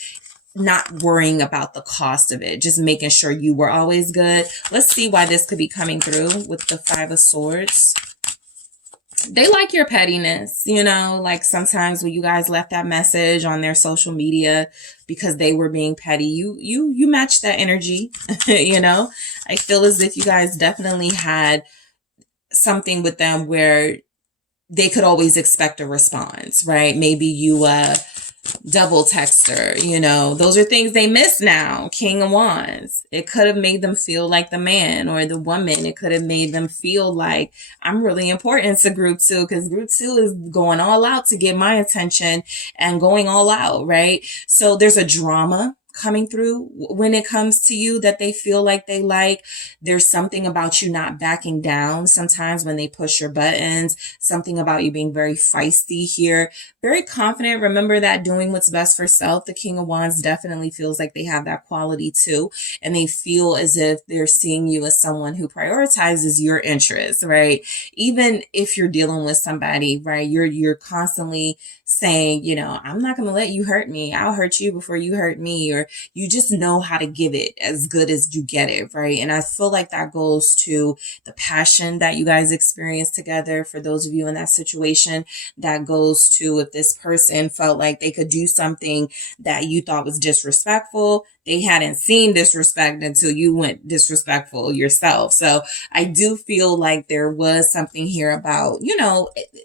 not worrying about the cost of it, just making sure you were always good. Let's see why this could be coming through with the Five of Swords. They like your pettiness, like sometimes when you guys left that message on their social media because they were being petty, you match that energy. I feel as if you guys definitely had something with them where they could always expect a response, right? Maybe you double texter, those are things they miss now. King of Wands. It could have made them feel like the man or the woman. It could have made them feel like I'm really important to group two, because group two is going all out to get my attention and going all out, right? So there's a drama coming through when it comes to you that they feel like they like. There's something about you not backing down sometimes when they push your buttons, something about you being very feisty here, very confident. Remember that doing what's best for self. The King of Wands definitely feels like they have that quality too. And they feel as if they're seeing you as someone who prioritizes your interests, right? Even if you're dealing with somebody, right? You're constantly saying, I'm not going to let you hurt me. I'll hurt you before you hurt me. Or you just know how to give it as good as you get it, right? And I feel like that goes to the passion that you guys experience together. For those of you in that situation, that goes to if this person felt like they could do something that you thought was disrespectful, they hadn't seen disrespect until you went disrespectful yourself. So I do feel like there was something here about,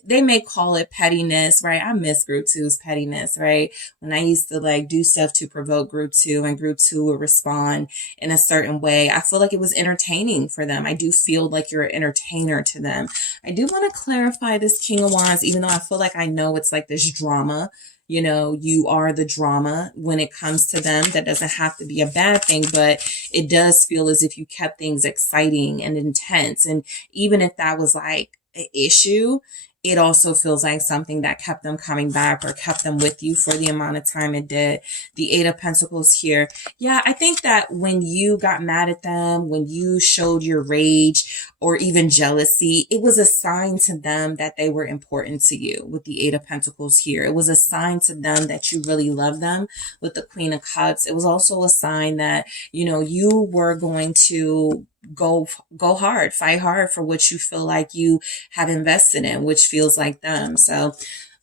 they may call it pettiness, right? I miss group two's pettiness, right? When I used to like do stuff to provoke group two and group two would respond in a certain way, I feel like it was entertaining for them. I do feel like you're an entertainer to them. I do want to clarify this King of Wands, even though I feel like I know it's like this drama. You are the drama when it comes to them. That doesn't have to be a bad thing, but it does feel as if you kept things exciting and intense. And even if that was like an issue, it also feels like something that kept them coming back or kept them with you for the amount of time it did. The Eight of Pentacles here. Yeah, I think that when you got mad at them, when you showed your rage or even jealousy, it was a sign to them that they were important to you with the Eight of Pentacles here. It was a sign to them that you really love them with the Queen of Cups. It was also a sign that, you were going to go hard, fight hard for what you feel like you have invested in, which feels like them. So,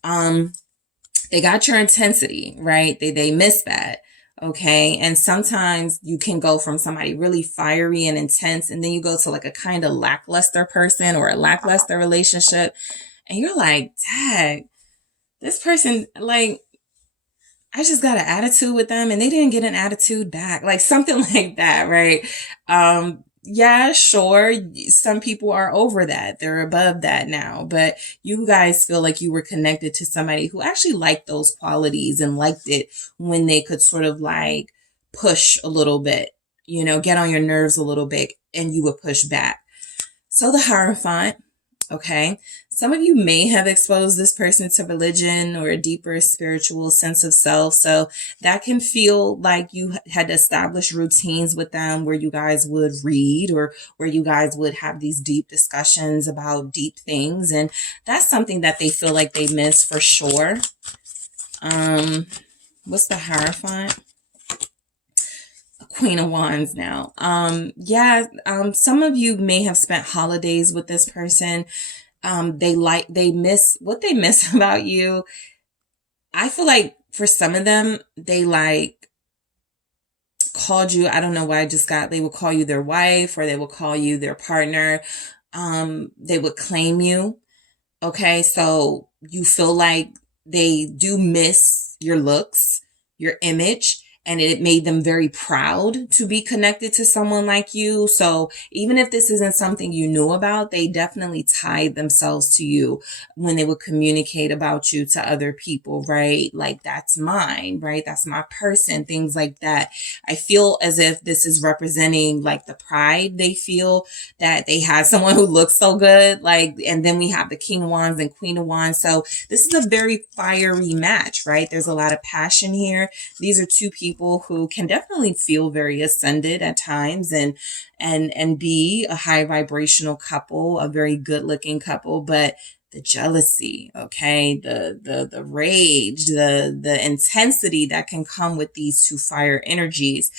they got your intensity, right? They miss that. Okay. And sometimes you can go from somebody really fiery and intense, and then you go to like a kind of lackluster person or a lackluster relationship. And you're like, dang, this person, like, I just got an attitude with them and they didn't get an attitude back. Like something like that, right? Yeah, sure. Some people are over that. They're above that now, but you guys feel like you were connected to somebody who actually liked those qualities and liked it when they could sort of like push a little bit, get on your nerves a little bit, and you would push back. So the Hierophant, Okay. Some of you may have exposed this person to religion or a deeper spiritual sense of self. So that can feel like you had established routines with them where you guys would read or where you guys would have these deep discussions about deep things. And that's something that they feel like they miss for sure. What's the Hierophant? Queen of Wands now. Some of you may have spent holidays with this person. They miss what they miss about you. I feel like for some of them, they like called you. I don't know why they would call you their wife or they would call you their partner. They would claim you. Okay. So you feel like they do miss your looks, your image, and it made them very proud to be connected to someone like you. So even if this isn't something you knew about, they definitely tied themselves to you when they would communicate about you to other people, right? Like, that's mine, right? That's my person, things like that. I feel as if this is representing like the pride they feel that they had someone who looks so good. Like, and then we have the King of Wands and Queen of Wands. So this is a very fiery match, right? There's a lot of passion here. These are two people who can definitely feel very ascended at times and be a high vibrational couple, a very good looking couple, but the jealousy, okay, the rage, the intensity that can come with these two fire energies,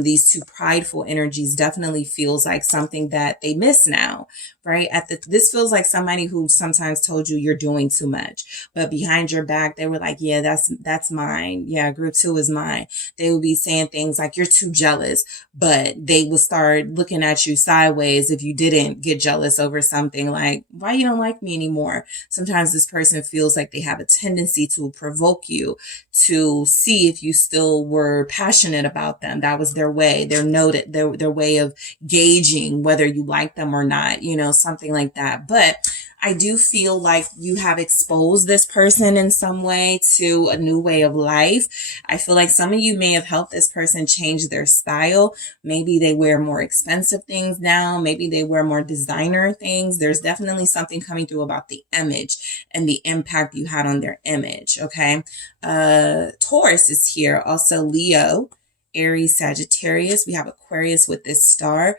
these two prideful energies definitely feels like something that they miss now, right? This feels like somebody who sometimes told you you're doing too much, but behind your back, they were like, yeah, that's mine. Yeah, group 2 is mine. They would be saying things like, you're too jealous, but they would start looking at you sideways if you didn't get jealous over something, like, why you don't like me anymore? Sometimes this person feels like they have a tendency to provoke you to see if you still were passionate about them. That was their way, their way of gauging whether you like them or not, something like that. But I do feel like you have exposed this person in some way to a new way of life. I feel like some of you may have helped this person change their style. Maybe they wear more expensive things now. Maybe they wear more designer things. There's definitely something coming through about the image and the impact you had on their image. Okay. Taurus is here. Also Leo, Aries, Sagittarius. We have Aquarius with this star.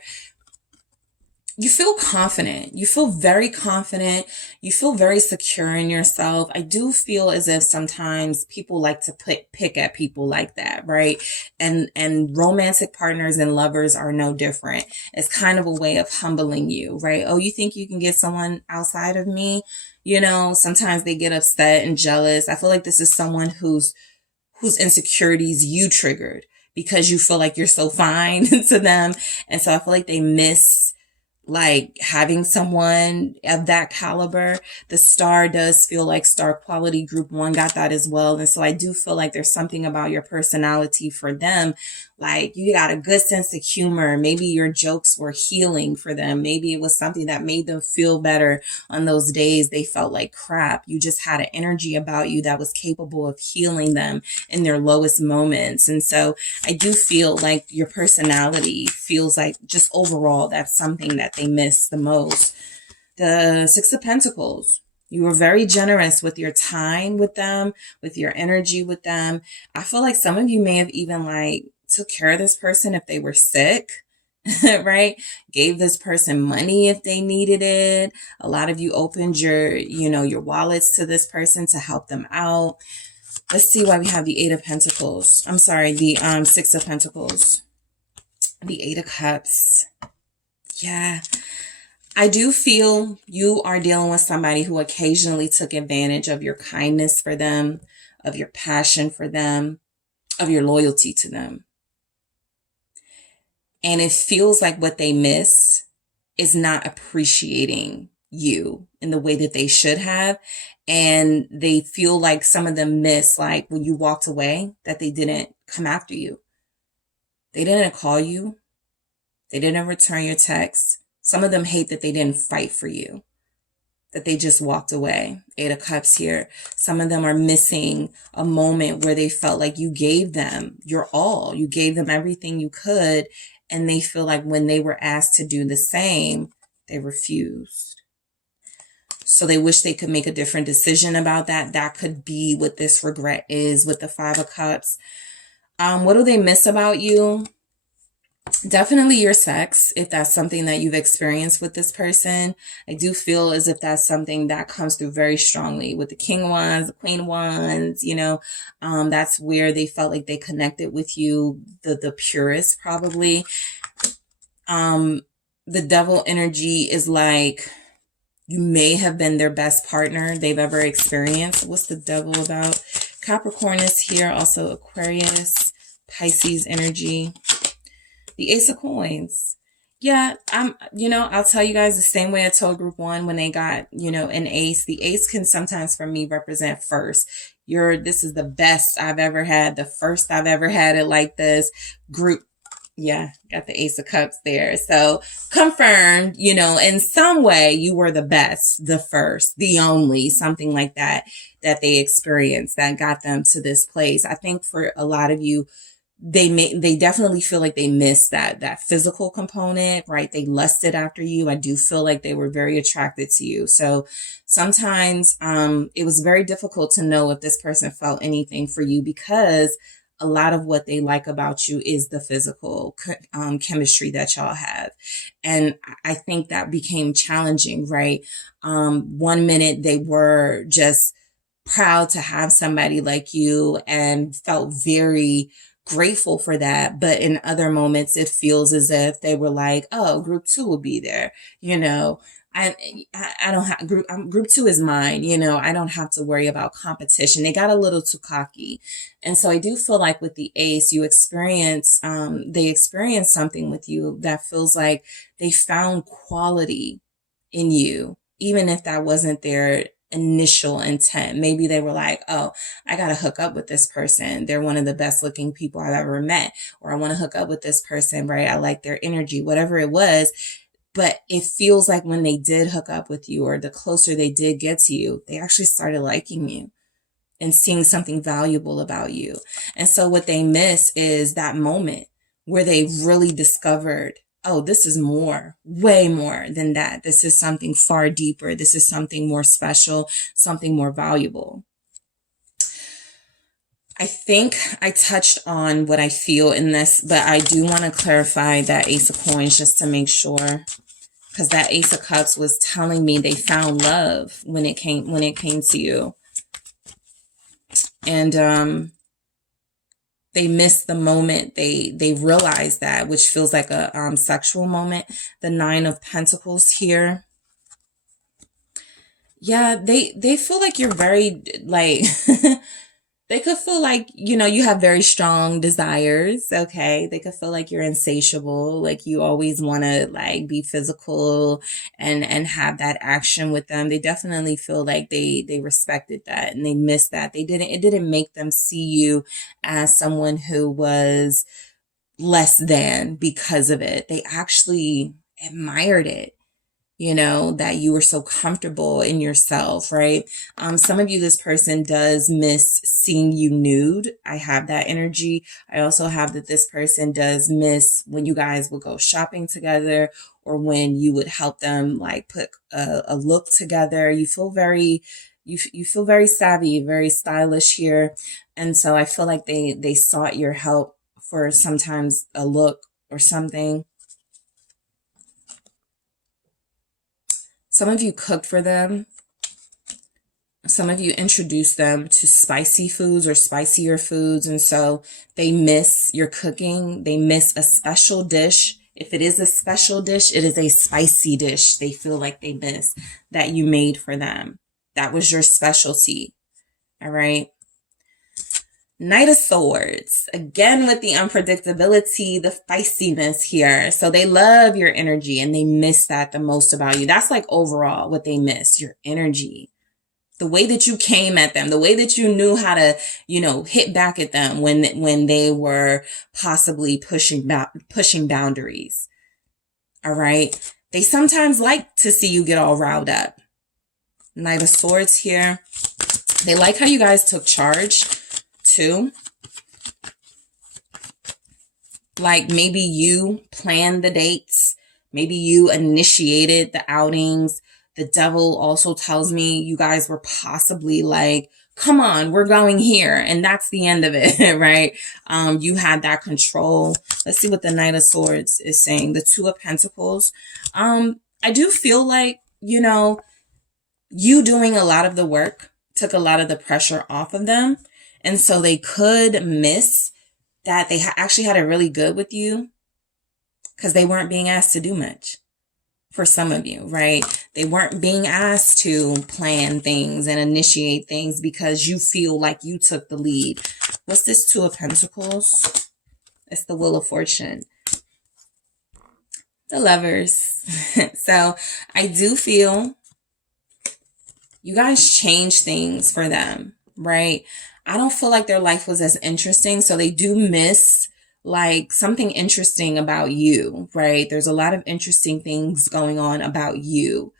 You feel confident. You feel very confident. You feel very secure in yourself. I do feel as if sometimes people like to pick at people like that, right? And romantic partners and lovers are no different. It's kind of a way of humbling you, right? Oh, you think you can get someone outside of me? Sometimes they get upset and jealous. I feel like this is someone whose insecurities you triggered because you feel like you're so fine to them. And so I feel like they miss like having someone of that caliber. The star does feel like star quality. Group 1 got that as well. And so I do feel like there's something about your personality for them. Like, you got a good sense of humor. Maybe your jokes were healing for them. Maybe it was something that made them feel better on those days they felt like crap. You just had an energy about you that was capable of healing them in their lowest moments. And so I do feel like your personality feels like, just overall, that's something that they miss the most. The 6 of Pentacles. You were very generous with your time with them, with your energy with them. I feel like some of you may have even took care of this person if they were sick, right? Gave this person money if they needed it. A lot of you opened your wallets to this person to help them out. Let's see why we have the 8 of Pentacles. I'm sorry, the 6 of Pentacles. The 8 of Cups. Yeah. I do feel you are dealing with somebody who occasionally took advantage of your kindness for them, of your passion for them, of your loyalty to them. And it feels like what they miss is not appreciating you in the way that they should have. And they feel like some of them miss, like when you walked away, that they didn't come after you. They didn't call you. They didn't return your texts. Some of them hate that they didn't fight for you, that they just walked away. 8 of Cups here. Some of them are missing a moment where they felt like you gave them your all. You gave them everything you could. And they feel like when they were asked to do the same, they refused. So they wish they could make a different decision about that. That could be what this regret is with the Five of Cups. What do they miss about you? Definitely your sex, if that's something that you've experienced with this person. I do feel as if that's something that comes through very strongly with the King of Wands, the Queen of Wands, you know. That's where they felt like they connected with you the purest, probably. The Devil energy is like you may have been their best partner they've ever experienced. What's the Devil about? Capricorn is here, also Aquarius, Pisces energy. The Ace of Coins. Yeah, I'll tell you guys the same way I told group one when they got, an ace. The ace can sometimes for me represent first. This is the best I've ever had, the first I've ever had it like this. Group, yeah, got the Ace of Cups there. So confirmed, in some way you were the best, the first, the only, something like that they experienced that got them to this place. I think for a lot of you, they definitely feel like they missed that physical component, right? They lusted after you. I do feel like they were very attracted to you. So sometimes, it was very difficult to know if this person felt anything for you because a lot of what they like about you is the physical, chemistry that y'all have. And I think that became challenging, right? 1 minute they were just proud to have somebody like you and felt very grateful for that. But in other moments, it feels as if they were like, oh, group two will be there. I don't have group two is mine. I don't have to worry about competition. They got a little too cocky. And so I do feel like with the ace, they experience something with you that feels like they found quality in you, even if that wasn't their initial intent. Maybe they were like, oh, I got to hook up with this person. They're one of the best looking people I've ever met. Or I want to hook up with this person, right? I like their energy, whatever it was. But it feels like when they did hook up with you or the closer they did get to you, they actually started liking you and seeing something valuable about you. And so what they miss is that moment where they really discovered, oh, this is more, way more than that. This is something far deeper. This is something more special, something more valuable. I think I touched on what I feel in this, but I do want to clarify that Ace of Coins just to make sure, because that Ace of Cups was telling me they found love when it came to you. And they missed the moment they realized that, which feels like a sexual moment. The Nine of Pentacles here. Yeah, they feel like you're very like they could feel like, you have very strong desires. Okay. They could feel like you're insatiable. Like you always want to like be physical and have that action with them. They definitely feel like they respected that and they missed that. It didn't make them see you as someone who was less than because of it. They actually admired it. That you were so comfortable in yourself, right? Some of you, this person does miss seeing you nude. I have that energy. I also have that this person does miss when you guys would go shopping together or when you would help them like put a look together. You feel very, you feel very savvy, very stylish here. And so I feel like they sought your help for sometimes a look or something. Some of you cooked for them. Some of you introduced them to spicy foods or spicier foods. And so they miss your cooking. They miss a special dish. If it is a special dish, it is a spicy dish. They feel like they miss that you made for them. That was your specialty. All right. Knight of Swords, again with the unpredictability, the feistiness here. So they love your energy and they miss that the most about you. That's like overall what they miss, your energy. The way that you came at them, the way that you knew how to, hit back at them when they were possibly pushing boundaries. All right. They sometimes like to see you get all riled up. Knight of Swords here. They like how you guys took charge too. Like maybe you planned the dates. Maybe you initiated the outings. The Devil also tells me you guys were possibly like, come on, we're going here. And that's the end of it, right? You had that control. Let's see what the Knight of Swords is saying. The Two of Pentacles. I do feel like, you know, you doing a lot of the work took a lot of the pressure off of them. And so they could miss that they actually had it really good with you because they weren't being asked to do much. For some of you, right? They weren't being asked to plan things and initiate things because you feel like you took the lead. What's this Two of Pentacles? It's the Wheel of Fortune. The Lovers. So I do feel you guys changed things for them, right? I don't feel like their life was as interesting. So they do miss like something interesting about you, right? There's a lot of interesting things going on about you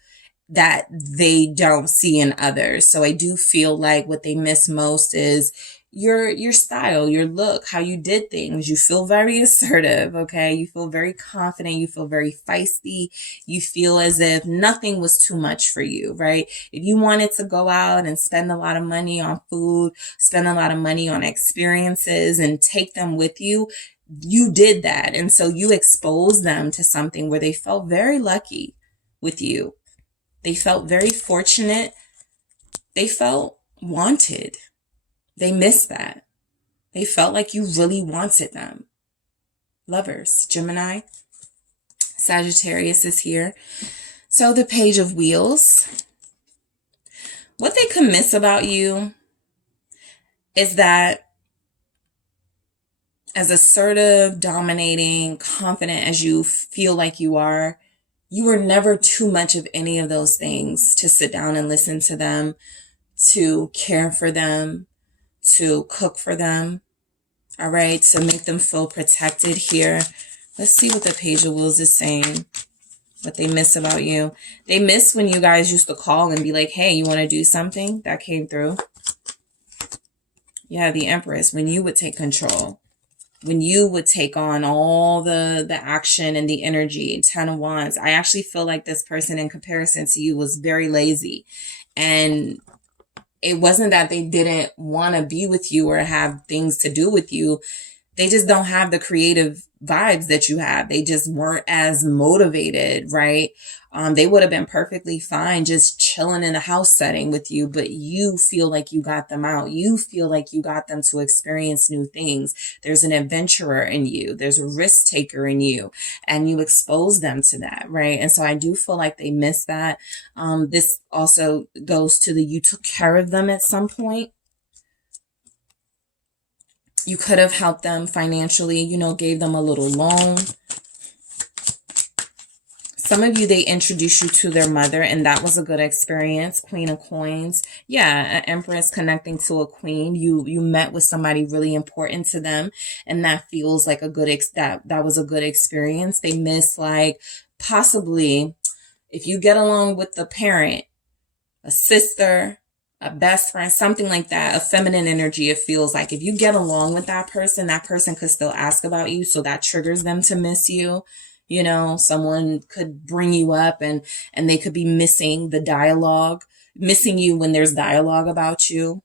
that they don't see in others. So I do feel like what they miss most is your style, your look, how you did things. You feel very assertive, okay? You feel very confident. You feel very feisty. You feel as if nothing was too much for you, right? If you wanted to go out and spend a lot of money on food, spend a lot of money on experiences and take them with you, you did that. And so you exposed them to something where they felt very lucky with you. They felt very fortunate. They felt wanted. They missed that. They felt like you really wanted them. Lovers, Gemini, Sagittarius is here. So the Page of Wheels. What they could miss about you is that as assertive, dominating, confident as you feel like you are, you were never too much of any of those things to sit down and listen to them, to care for them, to cook for them, all right, to make them feel protected here. Let's see what the Page of Wheels is saying, what they miss about you. They miss when you guys used to call and be like, hey, you want to do something? That came through. Yeah, the Empress, when you would take control, when you would take on all the action and the energy. 10 of Wands. I actually feel like this person in comparison to you was very lazy. And it wasn't that they didn't want to be with you or have things to do with you. They just don't have the creative vibes that you have. They just weren't as motivated, right? They would have been perfectly fine just chilling in a house setting with you, but you feel like you got them out. You feel like you got them to experience new things. There's an adventurer in you. There's a risk taker in you, and you expose them to that, right? And so I do feel like they miss that. This also goes to you took care of them at some point. You could have helped them financially, you know, gave them a little loan. Some of you, they introduced you to their mother, and that was a good experience. Queen of Coins. Yeah, an Empress connecting to a queen. You met with somebody really important to them, and that feels like a good, that was a good experience. They miss, like, possibly, if you get along with the parent, a sister, a best friend, something like that, a feminine energy, it feels like. If you get along with that person could still ask about you, so that triggers them to miss you. You know, someone could bring you up and they could be missing the dialogue, missing you when there's dialogue about you.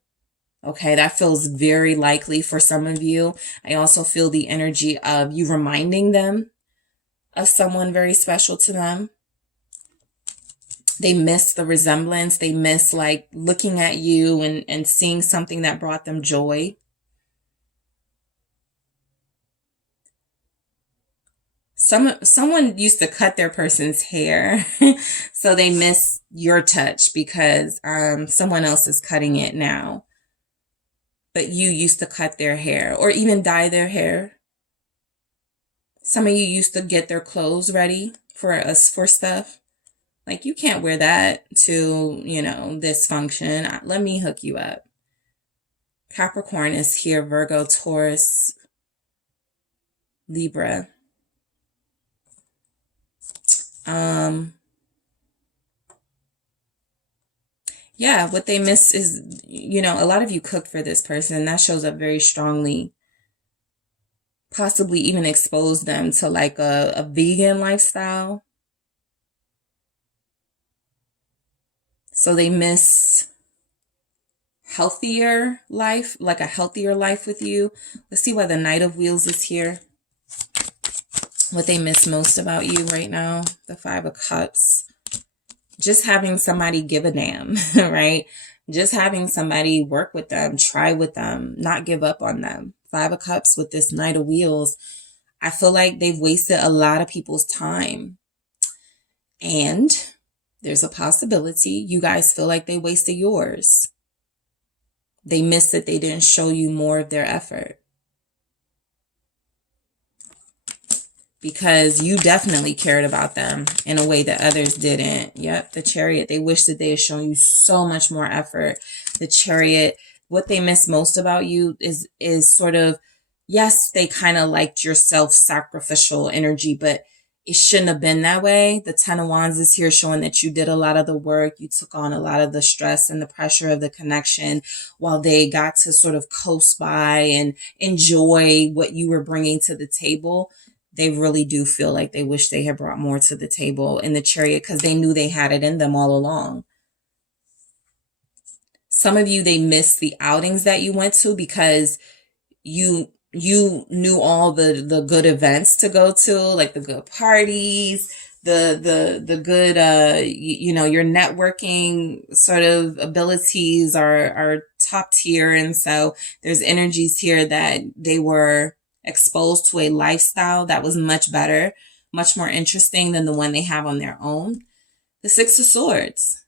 Okay, that feels very likely for some of you. I also feel the energy of you reminding them of someone very special to them. They miss the resemblance. They miss like looking at you and seeing something that brought them joy. Someone used to cut their person's hair, so they miss your touch because someone else is cutting it now. But you used to cut their hair or even dye their hair. Some of you used to get their clothes ready for stuff. Like, you can't wear that to, you know, this function. Let me hook you up. Capricorn is here. Virgo, Taurus, Libra. Yeah, what they miss is, you know, a lot of you cook for this person. That shows up very strongly. Possibly even expose them to like a vegan lifestyle. So they miss healthier life, like a healthier life with you. Let's see why the Knight of Wheels is here. What they miss most about you right now. The Five of Cups. Just having somebody give a damn, right? Just having somebody work with them, try with them, not give up on them. Five of Cups with this Knight of Wheels. I feel like they've wasted a lot of people's time. And there's a possibility you guys feel like they wasted yours. They missed that they didn't show you more of their effort. Because you definitely cared about them in a way that others didn't. Yep, the Chariot. They wish that they had shown you so much more effort. The Chariot, what they miss most about you is sort of, yes, they kind of liked your self-sacrificial energy, but it shouldn't have been that way. The Ten of Wands is here showing that you did a lot of the work. You took on a lot of the stress and the pressure of the connection while they got to sort of coast by and enjoy what you were bringing to the table. They really do feel like they wish they had brought more to the table in the Chariot because they knew they had it in them all along. Some of you, they missed the outings that you went to because you knew all the good events to go to, like the good parties, the good, your networking sort of abilities are top tier. And so there's energies here that they were exposed to a lifestyle that was much better, much more interesting than the one they have on their own. The Six of Swords.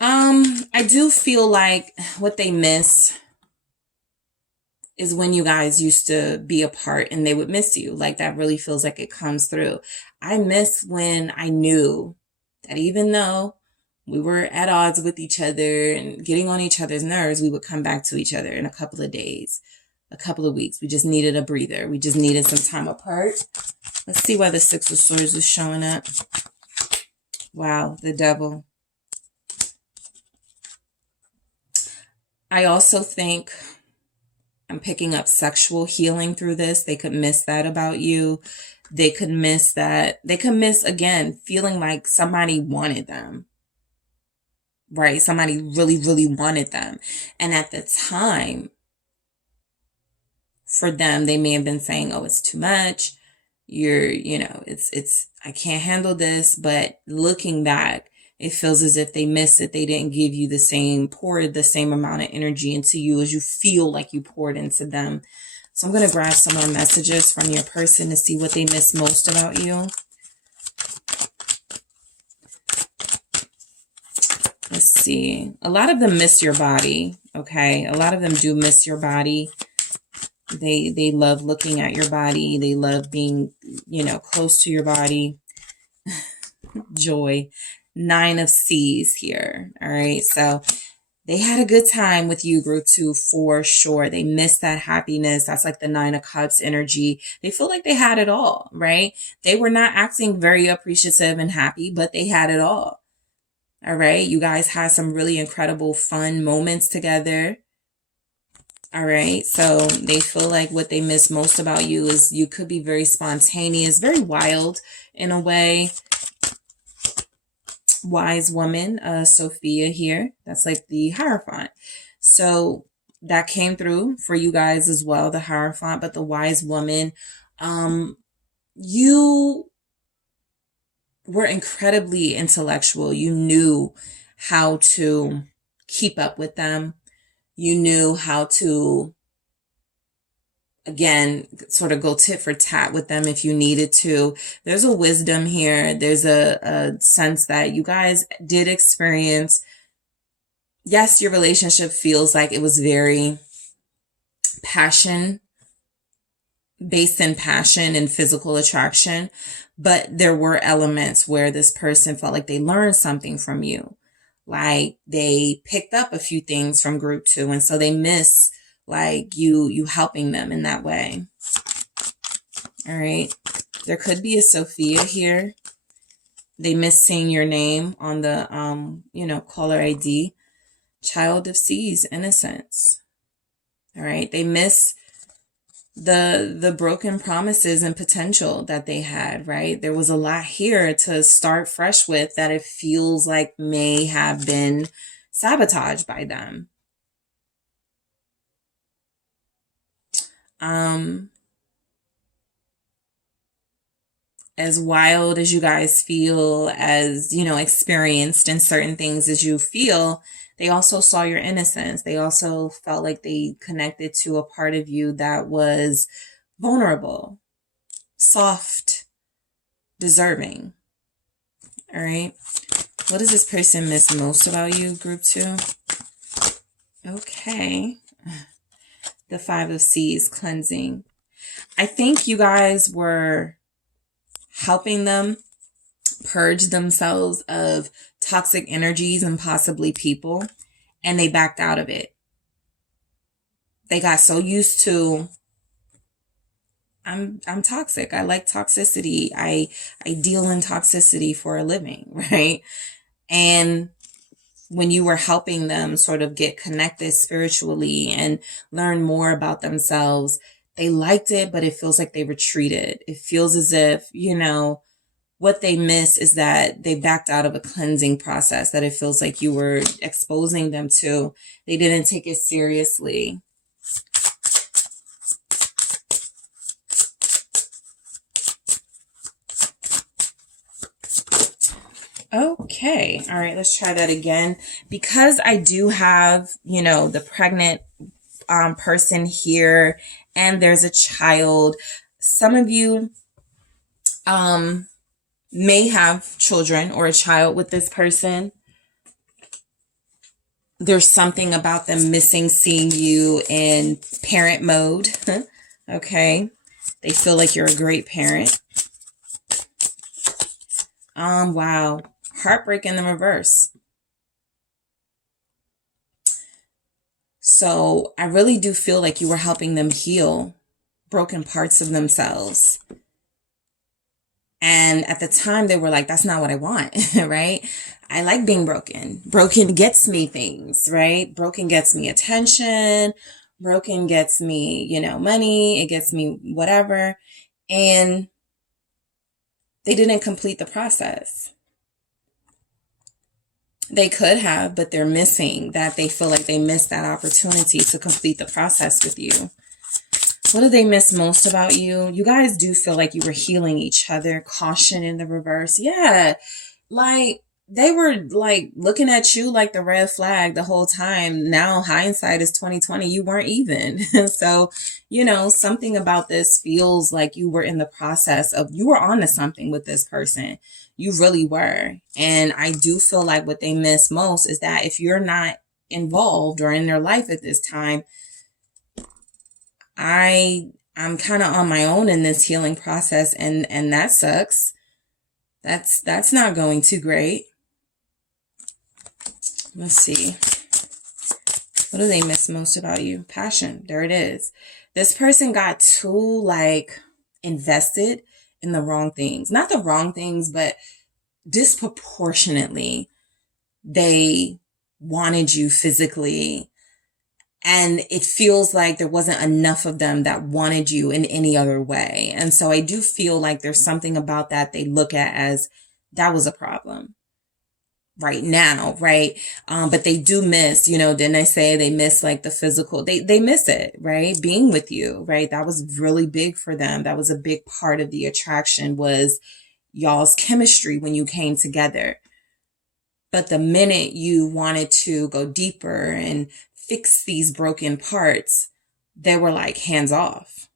I do feel like what they miss is when you guys used to be apart and they would miss you. Like that really feels like it comes through. I miss when I knew that even though we were at odds with each other and getting on each other's nerves, we would come back to each other in a couple of days, a couple of weeks. We just needed a breather. We just needed some time apart. Let's see why the Six of Swords is showing up. Wow, the Devil. I also think I'm picking up sexual healing through this. They could miss that about you. They could miss that. They could miss, again, feeling like somebody wanted them. Right? Somebody really, really wanted them. And at the time, for them, they may have been saying, oh, it's too much. I can't handle this. But looking back, it feels as if they missed it. They didn't give you poured the same amount of energy into you as you feel like you poured into them. So I'm going to grab some more messages from your person to see what they miss most about you. Let's see. A lot of them miss your body. Okay. A lot of them do miss your body. They love looking at your body. They love being, close to your body. Joy. Nine of Seas here. All right. So they had a good time with you, group 2, for sure. They missed that happiness. That's like the Nine of Cups energy. They feel like they had it all, right? They were not acting very appreciative and happy, but they had it all. All right. You guys had some really incredible, fun moments together. All right. So they feel like what they miss most about you is you could be very spontaneous, very wild in a way. Wise woman, Sophia here. That's like the Hierophant. So that came through for you guys as well, the Hierophant, but the wise woman, you were incredibly intellectual. You knew how to keep up with them. You knew how to, again, sort of go tit for tat with them if you needed to. There's a wisdom here. There's a sense that you guys did experience. Yes, your relationship feels like it was very based in passion and physical attraction, but there were elements where this person felt like they learned something from you. Like they picked up a few things from group 2, and so they miss like you helping them in that way. All right. There could be a Sophia here. They miss seeing your name on the, caller ID. Child of Seas, innocence. All right. They miss the broken promises and potential that they had, right? There was a lot here to start fresh with that it feels like may have been sabotaged by them. As wild as you guys feel, as, experienced in certain things as you feel, they also saw your innocence. They also felt like they connected to a part of you that was vulnerable, soft, deserving. All right. What does this person miss most about you, group 2? Okay. The 5 of C's, cleansing. I think you guys were helping them purge themselves of toxic energies and possibly people, and they backed out of it. They got so used to, I'm toxic. I like toxicity. I deal in toxicity for a living, right? And when you were helping them sort of get connected spiritually and learn more about themselves, they liked it, but it feels like they retreated. It feels as if, what they miss is that they backed out of a cleansing process that it feels like you were exposing them to. They didn't take it seriously. Okay. All right. Let's try that again. Because I do have, the pregnant person here, and there's a child. Some of you may have children or a child with this person. There's something about them missing seeing you in parent mode. Okay. They feel like you're a great parent. Wow. Heartbreak in the reverse. So I really do feel like you were helping them heal broken parts of themselves. And at the time they were like, that's not what I want, right? I like being broken. Broken gets me things, right? Broken gets me attention. Broken gets me, money. It gets me whatever. And they didn't complete the process. They could have, but they're missing that. They feel like they missed that opportunity to complete the process with you. What do they miss most about you? You guys do feel like you were healing each other. Caution in the reverse. Yeah. Like they were like looking at you like the red flag the whole time. Now hindsight is 2020. You weren't even. So, something about this feels like you were in the process of, you were onto something with this person. You really were. And I do feel like what they miss most is that if you're not involved or in their life at this time, I'm kind of on my own in this healing process, and that sucks. That's not going too great. Let's see. What do they miss most about you? Passion. There it is. This person got too invested in the wrong things. Not the wrong things, but disproportionately. They wanted you physically. And it feels like there wasn't enough of them that wanted you in any other way. And so I do feel like there's something about that they look at as that was a problem right now, right? But they do miss, didn't I say they miss like the physical, they miss it, right? Being with you, right? That was really big for them. That was a big part of the attraction, was y'all's chemistry when you came together. But the minute you wanted to go deeper and fix these broken parts, they were like hands off,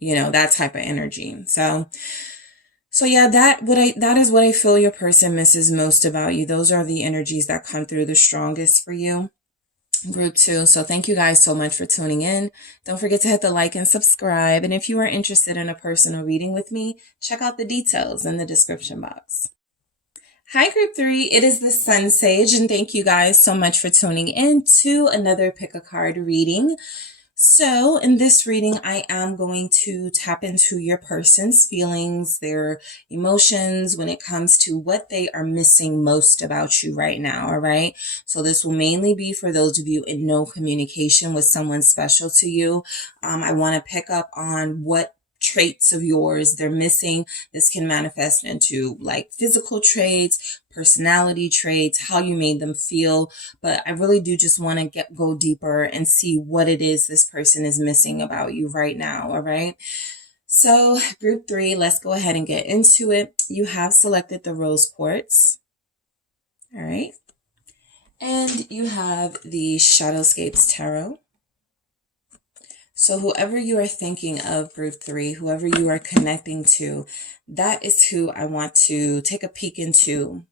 that type of energy. So yeah, that is what I feel your person misses most about you. Those are the energies that come through the strongest for you, group 2. So thank you guys so much for tuning in. Don't forget to hit the like and subscribe. And if you are interested in a personal reading with me, check out the details in the description box. Hi, group 3. It is the SunSage, and thank you guys so much for tuning in to another pick a card reading. So in this reading, I am going to tap into your person's feelings, their emotions when it comes to what they are missing most about you right now. All right. So this will mainly be for those of you in no communication with someone special to you. I want to pick up on what traits of yours they're missing. This can manifest into like physical traits, personality traits, how you made them feel. But I really do just want to go deeper and see what it is this person is missing about you right now. All right. So group 3, let's go ahead and get into it. You have selected the rose quartz. All right. And you have the Shadowscapes Tarot. So whoever you are thinking of, group 3, whoever you are connecting to, that is who I want to take a peek into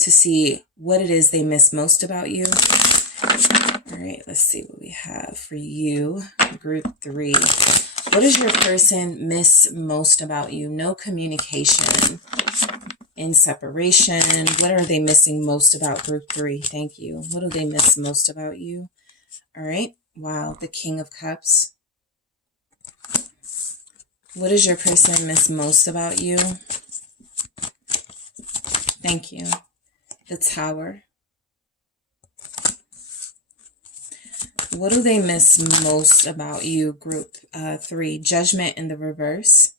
to see what it is they miss most about you. All right, let's see what we have for you, group 3. What does your person miss most about you? No communication, in separation. What are they missing most about group 3? Thank you. What do they miss most about you? All right. Wow, the King of Cups. What does your person miss most about you? Thank you. The Tower. What do they miss most about you, group 3? Judgment in the reverse.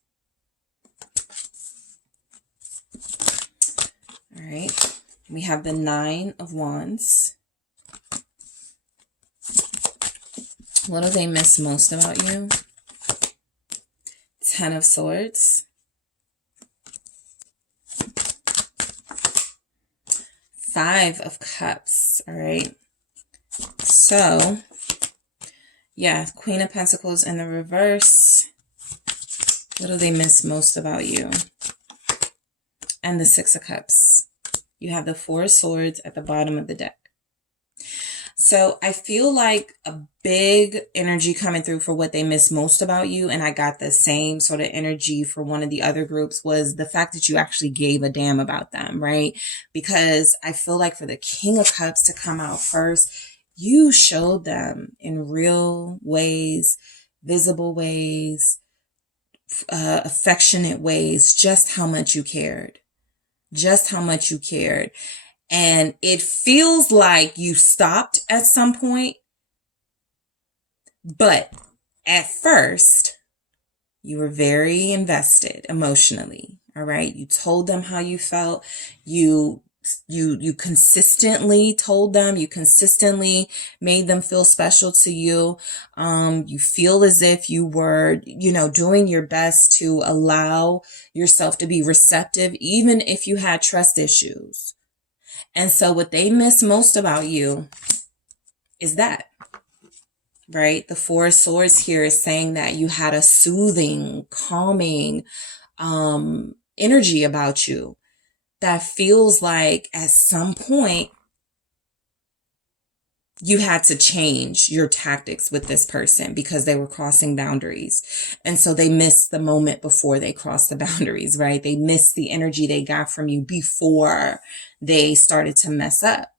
All right. We have the 9 of Wands. What do they miss most about you? 10 of Swords. 5 of Cups. All right. So, yeah, Queen of Pentacles in the reverse. What do they miss most about you? And the 6 of Cups. You have the 4 of Swords at the bottom of the deck. So I feel like a big energy coming through for what they miss most about you, and I got the same sort of energy for one of the other groups, was the fact that you actually gave a damn about them, right? Because I feel like for the King of Cups to come out first, you showed them in real ways, visible ways, affectionate ways, just how much you cared. Just how much you cared. And it feels like you stopped at some point. But at first, you were very invested emotionally. All right. You told them how you felt. You consistently told them, you consistently made them feel special to you. You feel as if you were, doing your best to allow yourself to be receptive, even if you had trust issues. And so what they miss most about you is that, right? The 4 of Swords here is saying that you had a soothing, calming, energy about you that feels like at some point you had to change your tactics with this person because they were crossing boundaries. And so they missed the moment before they crossed the boundaries, right? They missed the energy they got from you before they started to mess up.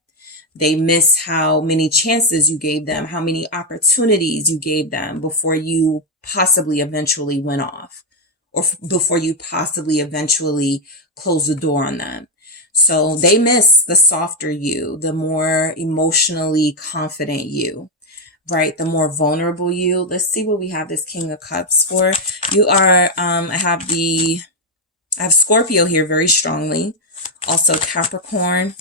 They miss how many chances you gave them, how many opportunities you gave them before you possibly eventually went off, or before you possibly eventually closed the door on them. So they miss the softer you, the more emotionally confident you, right? The more vulnerable you. Let's see what we have this King of Cups for. You are, I have Scorpio here very strongly. Also Capricorn.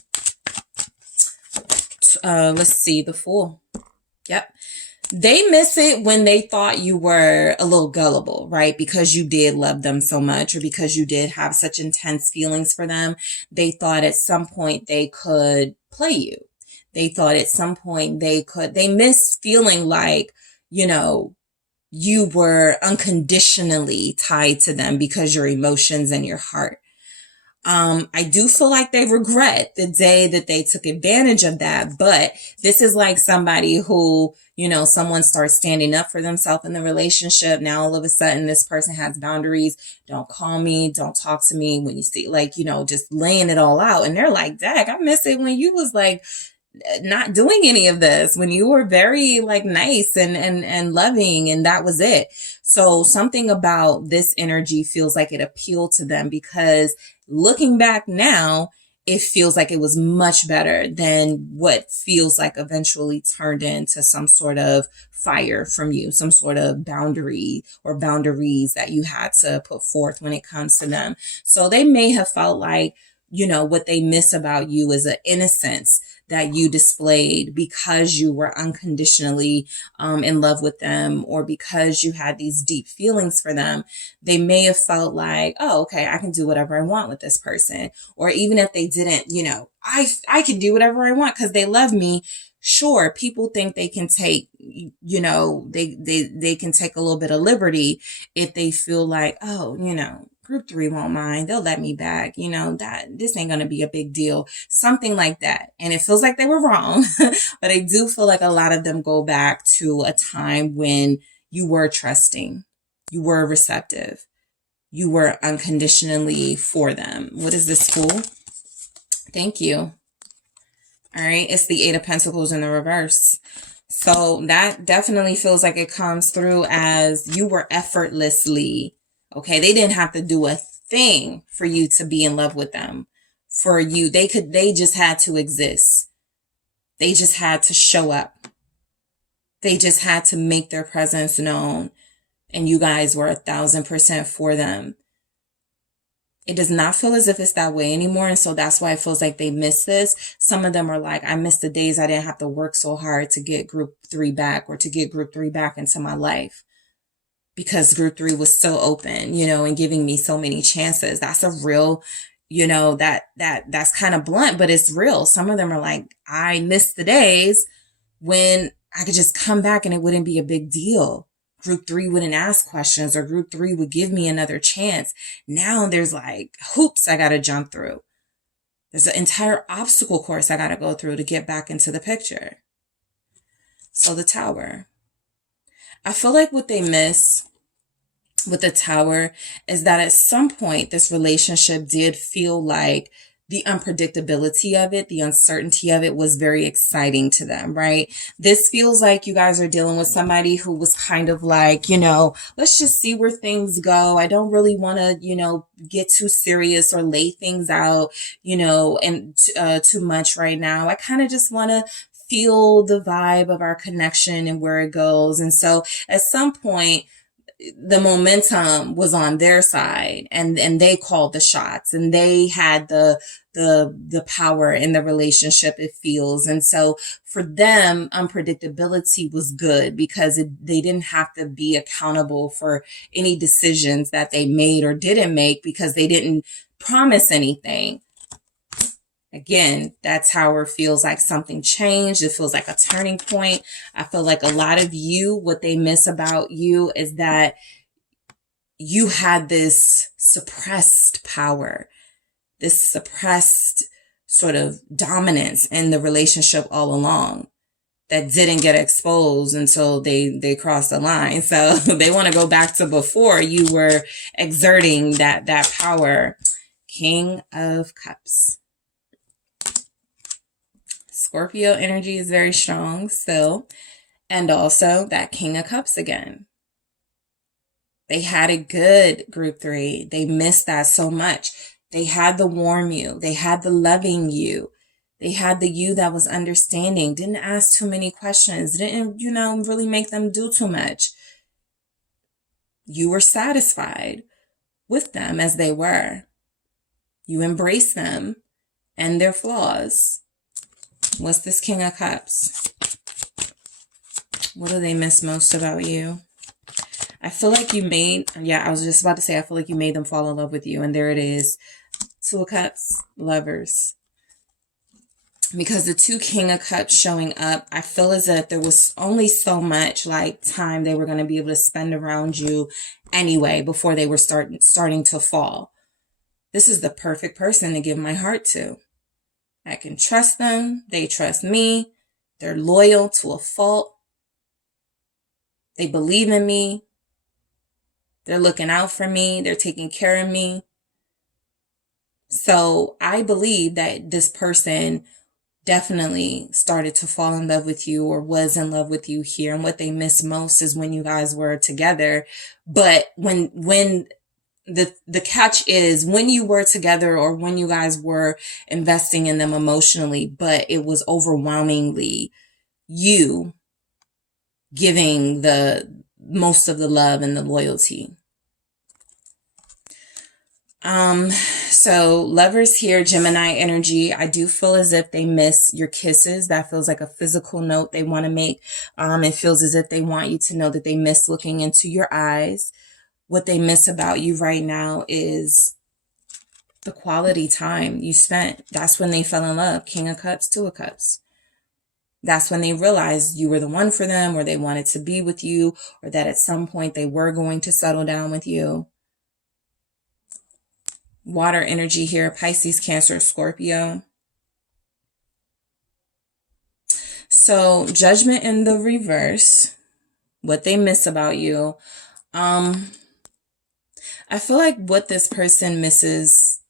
Let's see, the Fool. Yep. They miss it when they thought you were a little gullible, right? Because you did love them so much, or because you did have such intense feelings for them. They thought at some point they could play you. They thought at some point they miss feeling like, you were unconditionally tied to them because your emotions and your heart. I do feel like they regret the day that they took advantage of that, but this is like somebody who, someone starts standing up for themselves in the relationship. Now, all of a sudden, this person has boundaries. Don't call me. Don't talk to me when you see, just laying it all out. And they're like, Dag, I miss it when you was like, not doing any of this, when you were very like nice and loving, and that was it. So something about this energy feels like it appealed to them, because looking back now, it feels like it was much better than what feels like eventually turned into some sort of fire from you, some sort of boundary or boundaries that you had to put forth when it comes to them. So they may have felt like, what they miss about you is an innocence that you displayed because you were unconditionally in love with them, or because you had these deep feelings for them. They may have felt like, oh, okay, I can do whatever I want with this person. Or even if they didn't, I can do whatever I want because they love me. Sure, people think they can take, they can take a little bit of liberty if they feel like, oh, group 3 won't mind. They'll let me back. That this ain't going to be a big deal. Something like that. And it feels like they were wrong, but I do feel like a lot of them go back to a time when you were trusting, you were receptive, you were unconditionally for them. What is this, Fool? Thank you. All right. It's the 8 of Pentacles in the reverse. So that definitely feels like it comes through as you were effortlessly, okay, they didn't have to do a thing for you to be in love with them. For you, they just had to exist. They just had to show up. They just had to make their presence known. And you guys were 1,000% for them. It does not feel as if it's that way anymore. And so that's why it feels like they miss this. Some of them are like, I miss the days I didn't have to work so hard to get group 3 back, or to get group 3 back into my life. Because group 3 was so open, and giving me so many chances. That's a real, that's kind of blunt, but it's real. Some of them are like, I miss the days when I could just come back and it wouldn't be a big deal. Group 3 wouldn't ask questions, or group 3 would give me another chance. Now there's like hoops I got to jump through. There's an entire obstacle course I got to go through to get back into the picture. So the Tower. I feel like what they miss with the Tower is that at some point this relationship did feel like the unpredictability of it, the uncertainty of it was very exciting to them, right? This feels like you guys are dealing with somebody who was kind of like, let's just see where things go. I don't really want to, get too serious or lay things out, and too much right now. I kind of just want to feel the vibe of our connection and where it goes. And so at some point, the momentum was on their side, and they called the shots, and they had the power in the relationship, it feels. And so for them, unpredictability was good, because they didn't have to be accountable for any decisions that they made or didn't make, because they didn't promise anything. Again, that Tower feels like something changed. It feels like a turning point. I feel like a lot of you, what they miss about you is that you had this suppressed power, this suppressed sort of dominance in the relationship all along that didn't get exposed until they crossed the line. So they want to go back to before you were exerting that power. King of Cups. Scorpio energy is very strong still. And also that King of Cups again. They had it good, group 3. They missed that so much. They had the warm you. They had the loving you. They had the you that was understanding, didn't ask too many questions, didn't, really make them do too much. You were satisfied with them as they were. You embraced them and their flaws. What's this King of Cups? What do they miss most about you? I feel like I was just about to say, I feel like you made them fall in love with you. And there it is. 2 of Cups, Lovers. Because the 2 King of Cups showing up, I feel as if there was only so much like time they were going to be able to spend around you anyway before they were starting to fall. This is the perfect person to give my heart to. I can trust them. They trust me. They're loyal to a fault. They believe in me. They're looking out for me. They're taking care of me. So I believe that this person definitely started to fall in love with you or was in love with you here. And what they miss most is when you guys were together. But when the catch is when you were together or when you guys were investing in them emotionally, but it was overwhelmingly you giving the most of the love and the loyalty. So lovers here, Gemini energy, I do feel as if they miss your kisses. That feels like a physical note they want to make. It feels as if they want you to know that they miss looking into your eyes. What they miss about you right now is the quality time you spent. That's when they fell in love. King of Cups, Two of Cups. That's when they realized you were the one for them, or they wanted to be with you, or that at some point they were going to settle down with you. Water energy here, Pisces, Cancer, Scorpio. So Judgment in the reverse, what they miss about you. I feel like what this person misses,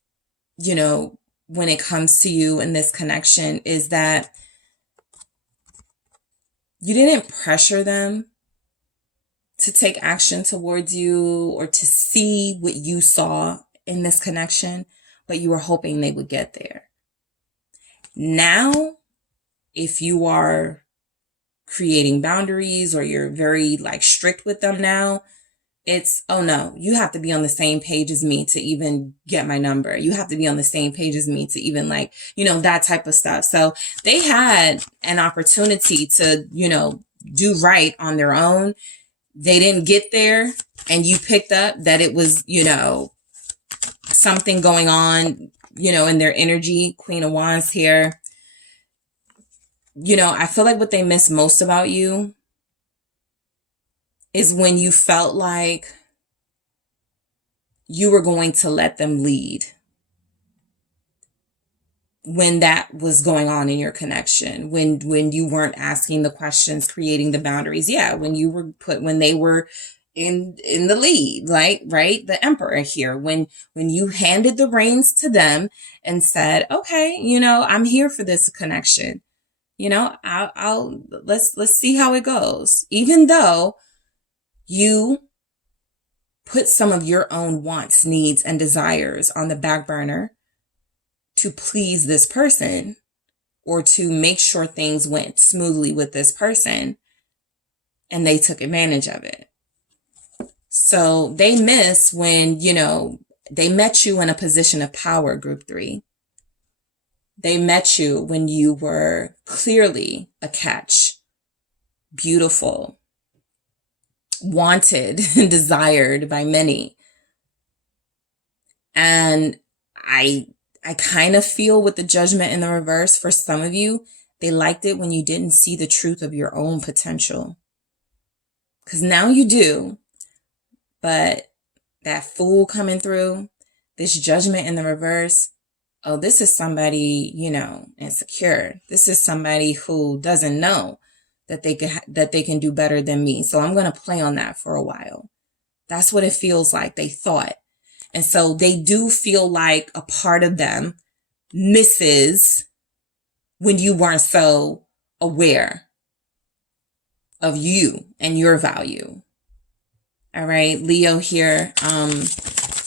you know, when it comes to you in this connection is that you didn't pressure them to take action towards you or to see what you saw in this connection, but you were hoping they would get there. Now, if you are creating boundaries or you're very strict with them now, it's, oh no, you have to be on the same page as me to even get my number. You have to be on the same page as me to even that type of stuff. So they had an opportunity to, do right on their own. They didn't get there, and you picked up that it was, something going on, in their energy. Queen of Wands here. I feel like what they miss most about you is when you felt like you were going to let them lead. When that was going on in your connection, when you weren't asking the questions, creating the boundaries. Yeah, when they were in the lead, right? The Emperor here, when you handed the reins to them and said, okay, I'm here for this connection. Let's see how it goes. Even though you put some of your own wants, needs, and desires on the back burner to please this person or to make sure things went smoothly with this person, and they took advantage of it. So they miss when, they met you in a position of power, group 3. They met you when you were clearly a catch, beautiful, wanted, and desired by many. And I kind of feel with the Judgment in the reverse, for some of you, they liked it when you didn't see the truth of your own potential. Because now you do. But that Fool coming through, this Judgment in the reverse, oh, this is somebody, insecure. This is somebody who doesn't know that they can do better than me. So I'm going to play on that for a while. That's what it feels like. They thought. And so they do feel like a part of them misses when you weren't so aware of you and your value. All right, Leo here.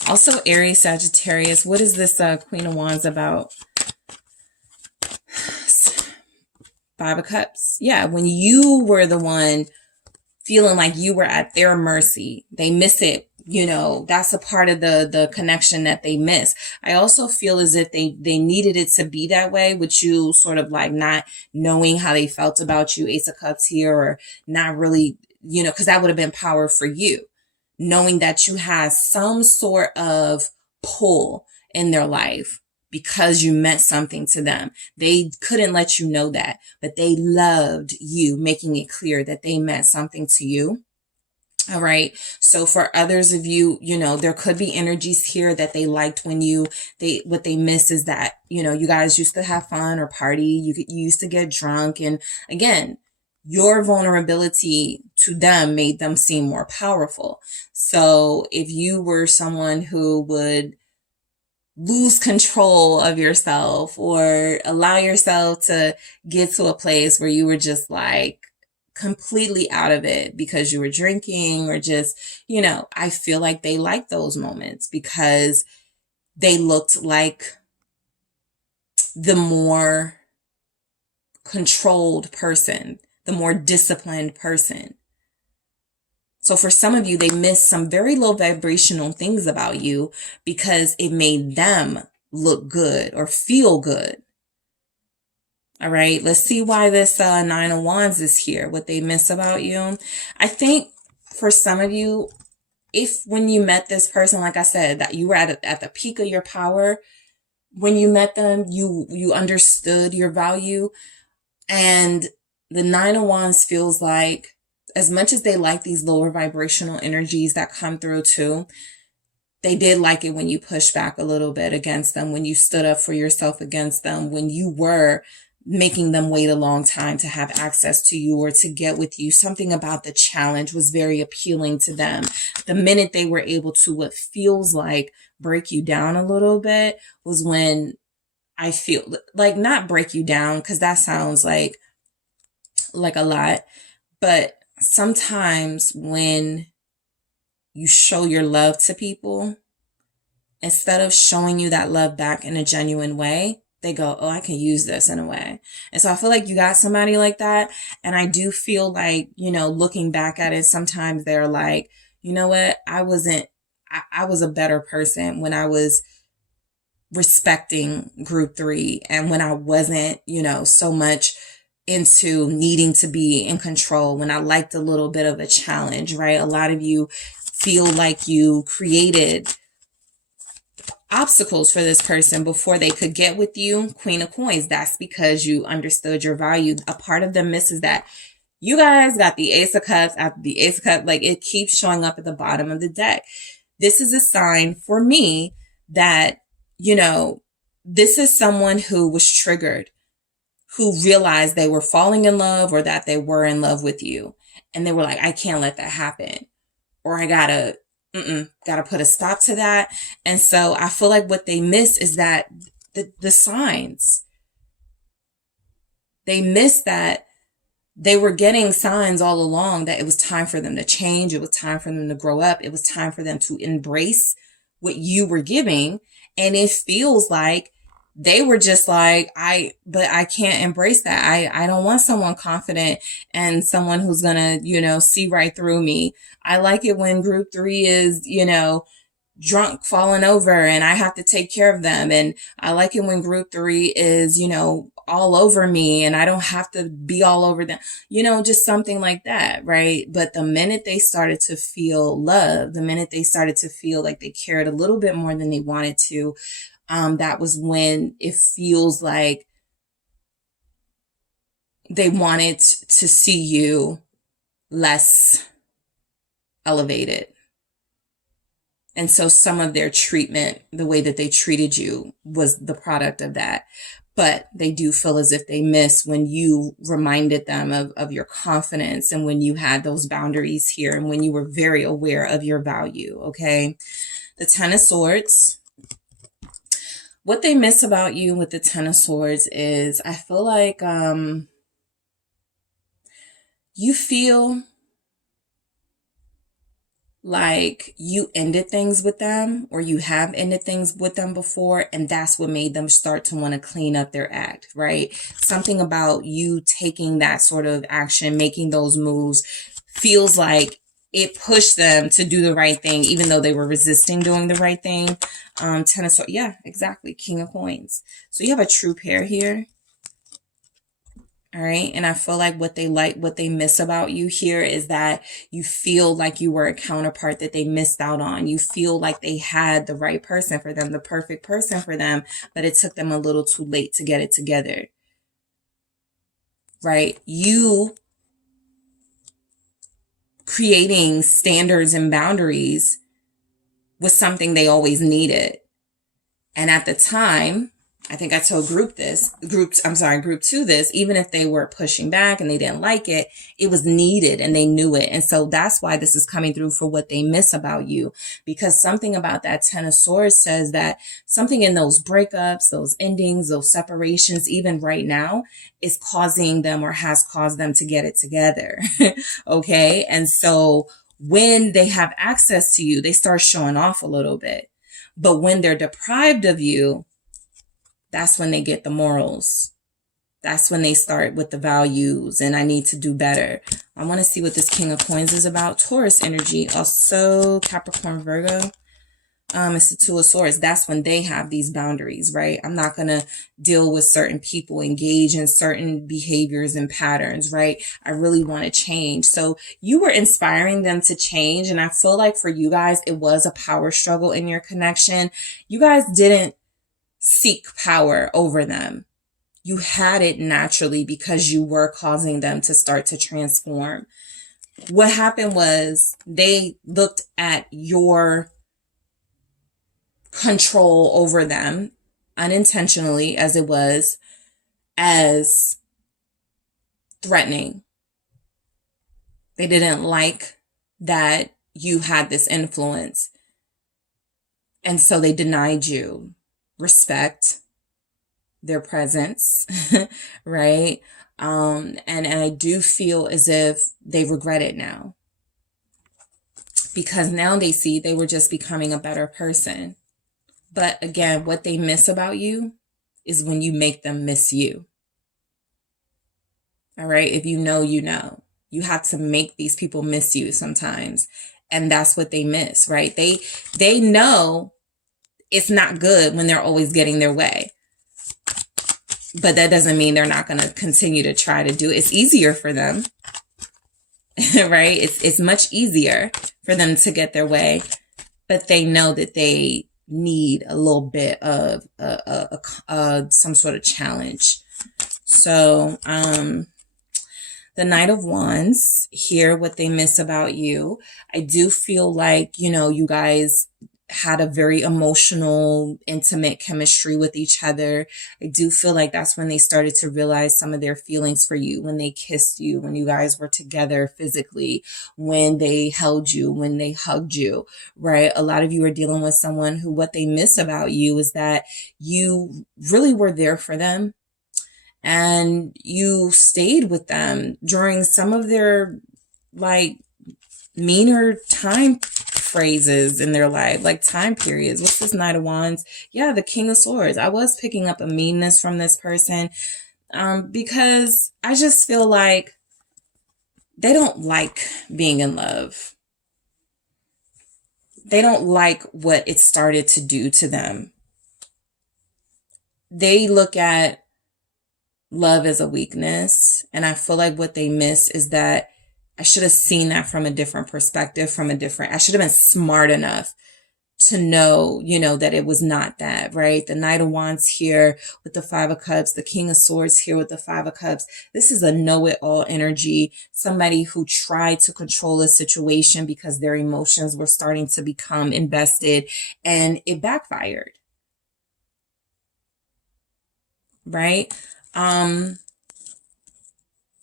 Also Aries, Sagittarius. What is this Queen of Wands about? 5 of Cups. Yeah, when you were the one feeling like you were at their mercy, they miss it. That's a part of the connection that they miss. I also feel as if they needed it to be that way, with you sort of not knowing how they felt about you, Ace of Cups here, or not really, because that would have been power for you, knowing that you had some sort of pull in their life because you meant something to them. They couldn't let you know that, but they loved you, making it clear that they meant something to you. All right. So for others of you, there could be energies here that they liked when what they miss is that, you guys used to have fun or party. You used to get drunk. And again, your vulnerability to them made them seem more powerful. So if you were someone who would lose control of yourself or allow yourself to get to a place where you were just like completely out of it because you were drinking or just, I feel like they like those moments because they looked like the more controlled person, the more disciplined person. So for some of you, they missed some very low vibrational things about you because it made them look good or feel good. All right, let's see why this Nine of Wands is here, what they miss about you. I think for some of you, if when you met this person, like I said, that you were at the peak of your power, when you met them, you understood your value. And the Nine of Wands feels like, as much as they like these lower vibrational energies that come through too, they did like it when you pushed back a little bit against them, when you stood up for yourself against them, when you were making them wait a long time to have access to you or to get with you. Something about the challenge was very appealing to them. The minute they were able to, what feels like, break you down a little bit was when I feel like, not break you down, because that sounds like a lot, but sometimes when you show your love to people, instead of showing you that love back in a genuine way, they go, oh, I can use this in a way. And so I feel like you got somebody like that. And I do feel like, looking back at it, sometimes they're like, you know what? I was a better person when I was respecting group 3 and when I wasn't, so much into needing to be in control, when I liked a little bit of a challenge, right? A lot of you feel like you created obstacles for this person before they could get with you. Queen of Coins. That's because you understood your value. A part of them misses that. You guys got the Ace of Cups after the Ace of Cups. Like, it keeps showing up at the bottom of the deck. This is a sign for me that, this is someone who was triggered, who realized they were falling in love or that they were in love with you. And they were like, I can't let that happen. Or I gotta put a stop to that. And so I feel like what they miss is that the signs. They miss that they were getting signs all along that it was time for them to change. It was time for them to grow up. It was time for them to embrace what you were giving. And it feels like they were just like, but I can't embrace that. I don't want someone confident and someone who's gonna, see right through me. I like it when group 3 is, drunk, falling over, and I have to take care of them. And I like it when group 3 is, all over me and I don't have to be all over them, just something like that, right? But the minute they started to feel love, the minute they started to feel like they cared a little bit more than they wanted to, that was when it feels like they wanted to see you less elevated. And so some of their treatment, the way that they treated you, was the product of that. But they do feel as if they miss when you reminded them of your confidence and when you had those boundaries here and when you were very aware of your value, okay? The Ten of Swords. What they miss about you with the Ten of Swords is, I feel like you feel like you ended things with them, or you have ended things with them before, and that's what made them start to want to clean up their act, right? Something about you taking that sort of action, making those moves, feels like it pushed them to do the right thing, even though they were resisting doing the right thing. Ten of Swords, yeah, exactly. King of Coins. So you have a true pair here. All right. And I feel like what they miss about you here is that you feel like you were a counterpart that they missed out on. You feel like they had the right person for them, the perfect person for them, but it took them a little too late to get it together. Right? You creating standards and boundaries was something they always needed. And at the time, I think I told group two this, even if they were pushing back and they didn't like it, it was needed and they knew it. And so that's why this is coming through for what they miss about you, because something about that Ten of Swords says that something in those breakups, those endings, those separations, even right now, is causing them or has caused them to get it together. Okay. And so when they have access to you, they start showing off a little bit. But when they're deprived of you, that's when they get the morals. That's when they start with the values and I need to do better. I want to see what this King of Coins is about. Taurus energy, also Capricorn, Virgo. It's the Two of Swords. That's when they have these boundaries, right? I'm not going to deal with certain people, engage in certain behaviors and patterns, right? I really want to change. So you were inspiring them to change. And I feel like for you guys, it was a power struggle in your connection. You guys didn't seek power over them. You had it naturally because you were causing them to start to transform. What happened was they looked at your control over them, unintentionally as it was, as threatening. They didn't like that you had this influence. And so they denied you respect, their presence, right? And I do feel as if they regret it now, because now they see they were just becoming a better person. But again, what they miss about you is when you make them miss you. All right. If you know, you know, you have to make these people miss you sometimes. And that's what they miss, right? They know it's not good when they're always getting their way. But that doesn't mean they're not going to continue to try to do it. It's easier for them, right? It's much easier for them to get their way, but they know that they need a little bit of some sort of challenge. So, the Knight of Wands here, what they miss about you. I do feel like, you know, you guys had a very emotional, intimate chemistry with each other. I do feel like that's when they started to realize some of their feelings for you, when they kissed you, when you guys were together physically, when they held you, when they hugged you, right? A lot of you are dealing with someone who, what they miss about you is that you really were there for them and you stayed with them during some of their like meaner time phrases in their life, like time periods. What's this Knight of Wands? Yeah, the King of Swords. I was picking up a meanness from this person because I just feel like they don't like being in love. They don't like what it started to do to them. They look at love as a weakness. And I feel like what they miss is that I should have seen that from a different perspective, I should have been smart enough to know, you know, that it was not that, right? The Knight of Wands here with the Five of Cups, the King of Swords here with the Five of Cups. This is a know-it-all energy. Somebody who tried to control a situation because their emotions were starting to become invested and it backfired, right?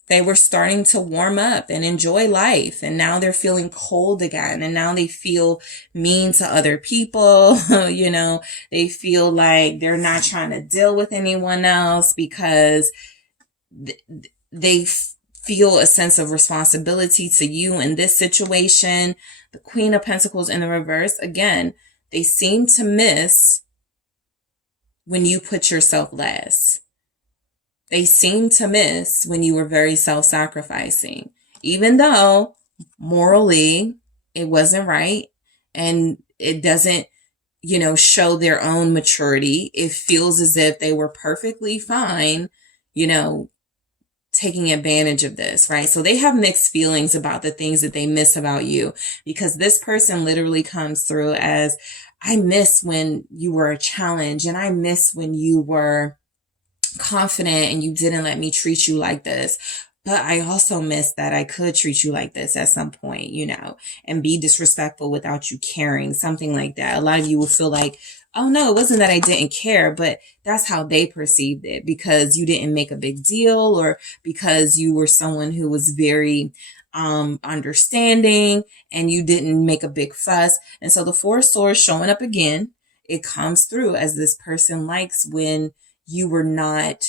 They were starting to warm up and enjoy life. And now they're feeling cold again. And now they feel mean to other people. You know, they feel like they're not trying to deal with anyone else because they feel a sense of responsibility to you in this situation. The Queen of Pentacles in the reverse. Again, they seem to miss when you put yourself last. They seem to miss when you were very self-sacrificing, even though morally it wasn't right and it doesn't, you know, show their own maturity. It feels as if they were perfectly fine, you know, taking advantage of this, right? So they have mixed feelings about the things that they miss about you, because this person literally comes through as, I miss when you were a challenge and I miss when you were confident and you didn't let me treat you like this. But I also miss that I could treat you like this at some point, and be disrespectful without you caring, something like that. A lot of you will feel like, oh no, it wasn't that I didn't care, but that's how they perceived it because you didn't make a big deal or because you were someone who was very understanding and you didn't make a big fuss. And so the Four of Swords showing up again, it comes through as this person likes when you were not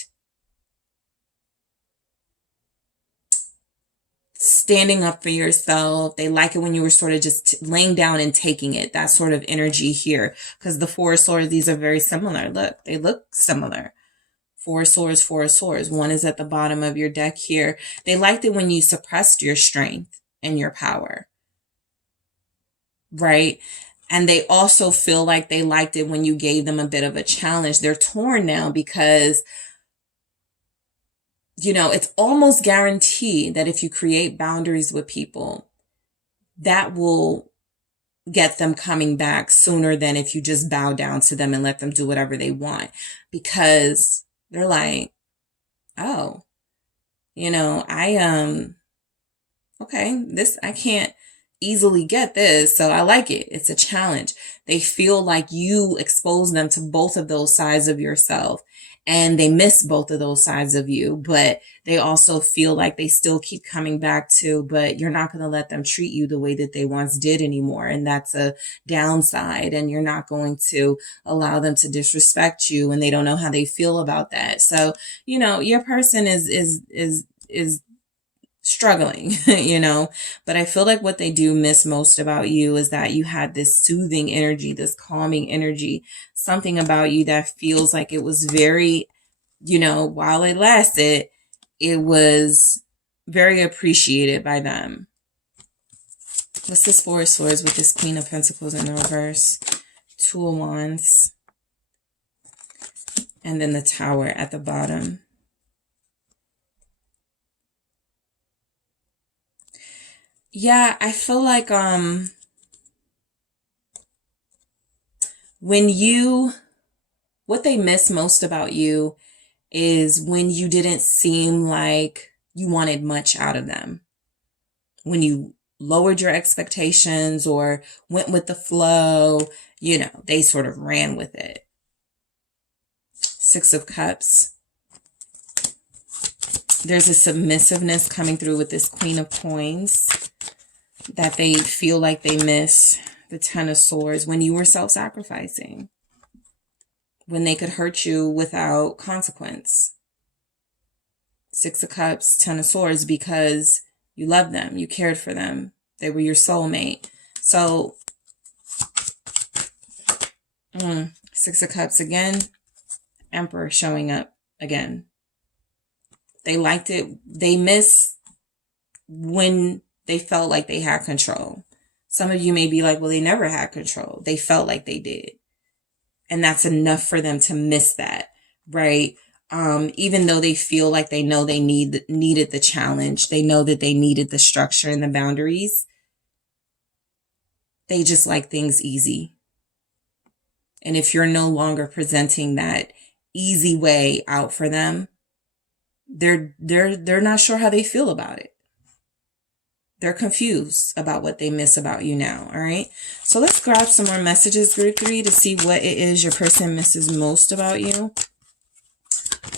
standing up for yourself. They like it when you were sort of just laying down and taking it, that sort of energy here. Because the Four of Swords, these are very similar. Look, they look similar. Four of Swords, Four of Swords. One is at the bottom of your deck here. They liked it when you suppressed your strength and your power, right? And they also feel like they liked it when you gave them a bit of a challenge. They're torn now because it's almost guaranteed that if you create boundaries with people, that will get them coming back sooner than if you just bow down to them and let them do whatever they want. Because they're like, oh, okay, I can't easily get this, so I like it. It's a challenge. They feel like you expose them to both of those sides of yourself. And they miss both of those sides of you, but they also feel like they still keep coming back to, but you're not going to let them treat you the way that they once did anymore. And that's a downside. And you're not going to allow them to disrespect you. And they don't know how they feel about that. So, your person is struggling, but I feel like what they do miss most about you is that you had this soothing energy, this calming energy, something about you that feels like it was very, while it lasted, it was very appreciated by them. What's this Four of Swords with this Queen of Pentacles in the reverse? Two of Wands. And then the Tower at the bottom. Yeah, I feel like what they miss most about you is when you didn't seem like you wanted much out of them. When you lowered your expectations or went with the flow, they sort of ran with it. Six of Cups. There's a submissiveness coming through with this Queen of Coins that they feel like they miss. The Ten of Swords, when you were self-sacrificing, when they could hurt you without consequence. Six of Cups, Ten of Swords, because you loved them, you cared for them, they were your soulmate. So, Six of Cups again, Emperor showing up again. They liked it. They miss when they felt like they had control. Some of you may be like, well, they never had control. They felt like they did. And that's enough for them to miss that, right? Even though they feel like they know they needed the challenge. They know that they needed the structure and the boundaries. They just like things easy. And if you're no longer presenting that easy way out for them, they're not sure how they feel about it. They're confused about what they miss about you now. All right. So let's grab some more messages, group 3, to see what it is your person misses most about you.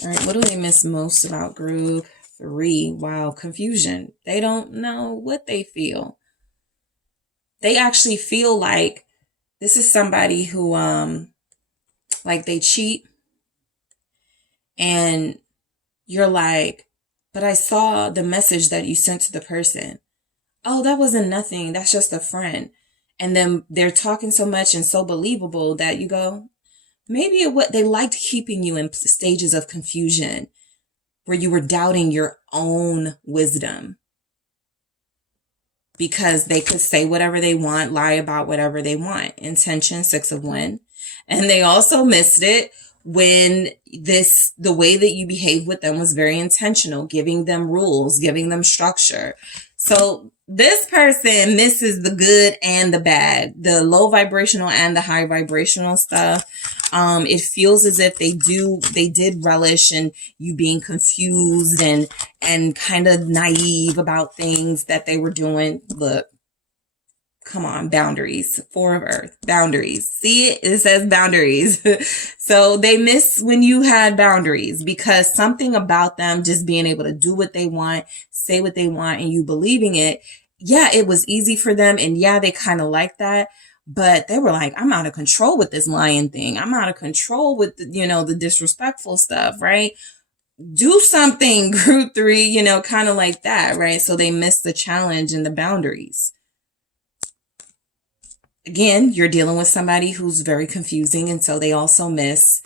All right. What do they miss most about group 3? Wow. Confusion. They don't know what they feel. They actually feel like this is somebody who, like they cheat and you're like, but I saw the message that you sent to the person. Oh, that wasn't nothing. That's just a friend. And then they're talking so much and so believable that you go, maybe they liked keeping you in stages of confusion where you were doubting your own wisdom because they could say whatever they want, lie about whatever they want. Intention, 6 of Wands. And they also missed it when the way that you behaved with them was very intentional, giving them rules, giving them structure. So this person misses the good and the bad, the low vibrational and the high vibrational stuff. It feels as if they did relish in you being confused and kind of naive about things that they were doing. Look, come on, boundaries. Four of Earth, boundaries. See it? It says boundaries. So they miss when you had boundaries, because something about them just being able to do what they want, say what they want, and you believing it. Yeah, it was easy for them. And yeah, they kind of like that. But they were like, I'm out of control with this lying thing. I'm out of control with, the disrespectful stuff, right? Do something, group 3, kind of like that, right? So they missed the challenge and the boundaries. Again, you're dealing with somebody who's very confusing, and so they also miss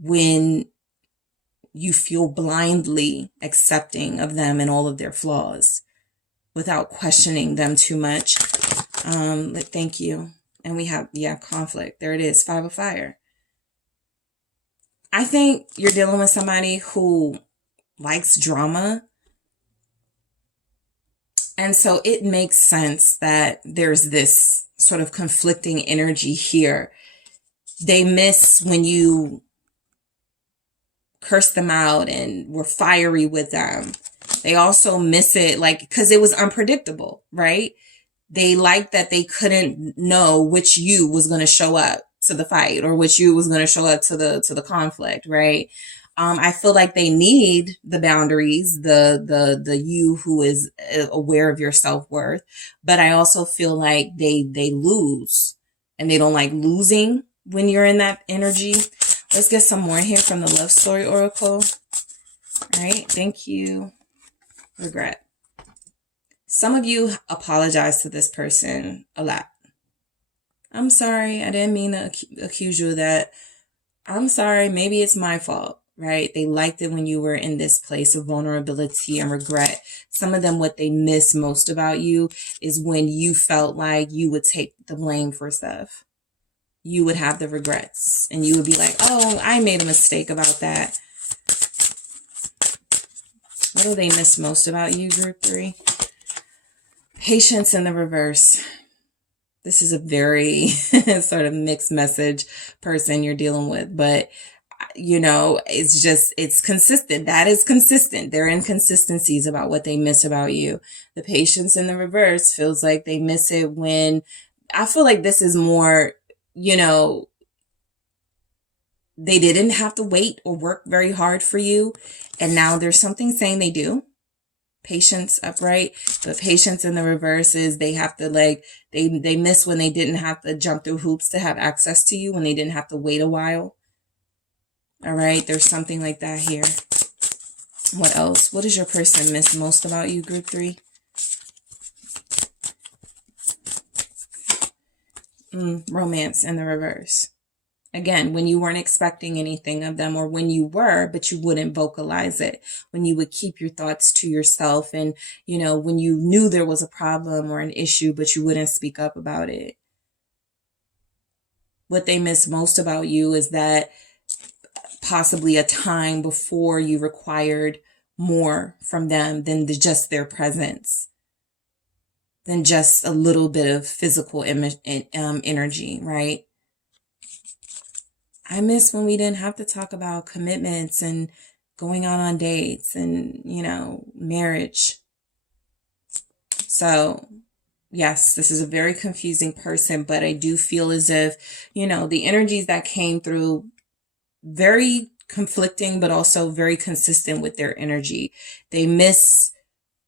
when you feel blindly accepting of them and all of their flaws without questioning them too much. Thank you. And we have, conflict. There it is, 5 of Fire. I think you're dealing with somebody who likes drama. And so it makes sense that there's this sort of conflicting energy here. They miss when you curse them out and were fiery with them. They also miss it, because it was unpredictable, right? They liked that they couldn't know which you was going to show up to the fight or which you was going to show up to the conflict, right? I feel like they need the boundaries, the you who is aware of your self-worth, but I also feel like they lose, and they don't like losing when you're in that energy. Let's get some more here from the Love Story Oracle. All right, thank you. Regret. Some of you apologize to this person a lot. I'm sorry, I didn't mean to accuse you of that. I'm sorry, maybe it's my fault. Right? They liked it when you were in this place of vulnerability and regret. Some of them, what they miss most about you is when you felt like you would take the blame for stuff. You would have the regrets and you would be like, oh, I made a mistake about that. What do they miss most about you, group 3? Patience in the reverse. This is a very sort of mixed message person you're dealing with, but it's consistent. That is consistent. There are inconsistencies about what they miss about you. The patience in the reverse feels like they miss it when, I feel like this is more, they didn't have to wait or work very hard for you. And now there's something saying they do. Patience upright, but patience in the reverse is they have to they miss when they didn't have to jump through hoops to have access to you, when they didn't have to wait a while. All right, there's something like that here. What else? What does your person miss most about you, group 3? Romance in the reverse. Again, when you weren't expecting anything of them, or when you were, but you wouldn't vocalize it. When you would keep your thoughts to yourself, and, when you knew there was a problem or an issue, but you wouldn't speak up about it. What they miss most about you is that possibly a time before you required more from them than just their presence, than just a little bit of physical energy, right? I miss when we didn't have to talk about commitments and going out on dates and, marriage. So yes, this is a very confusing person, but I do feel as if, the energies that came through, very conflicting, but also very consistent with their energy. They miss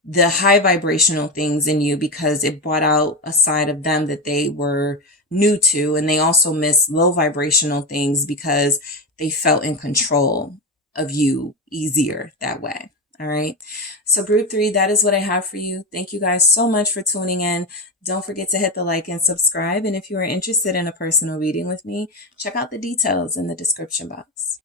the high vibrational things in you because it brought out a side of them that they were new to. And they also miss low vibrational things because they felt in control of you easier that way. All right. So group 3, that is what I have for you. Thank you guys so much for tuning in. Don't forget to hit the like and subscribe. And if you are interested in a personal reading with me, check out the details in the description box.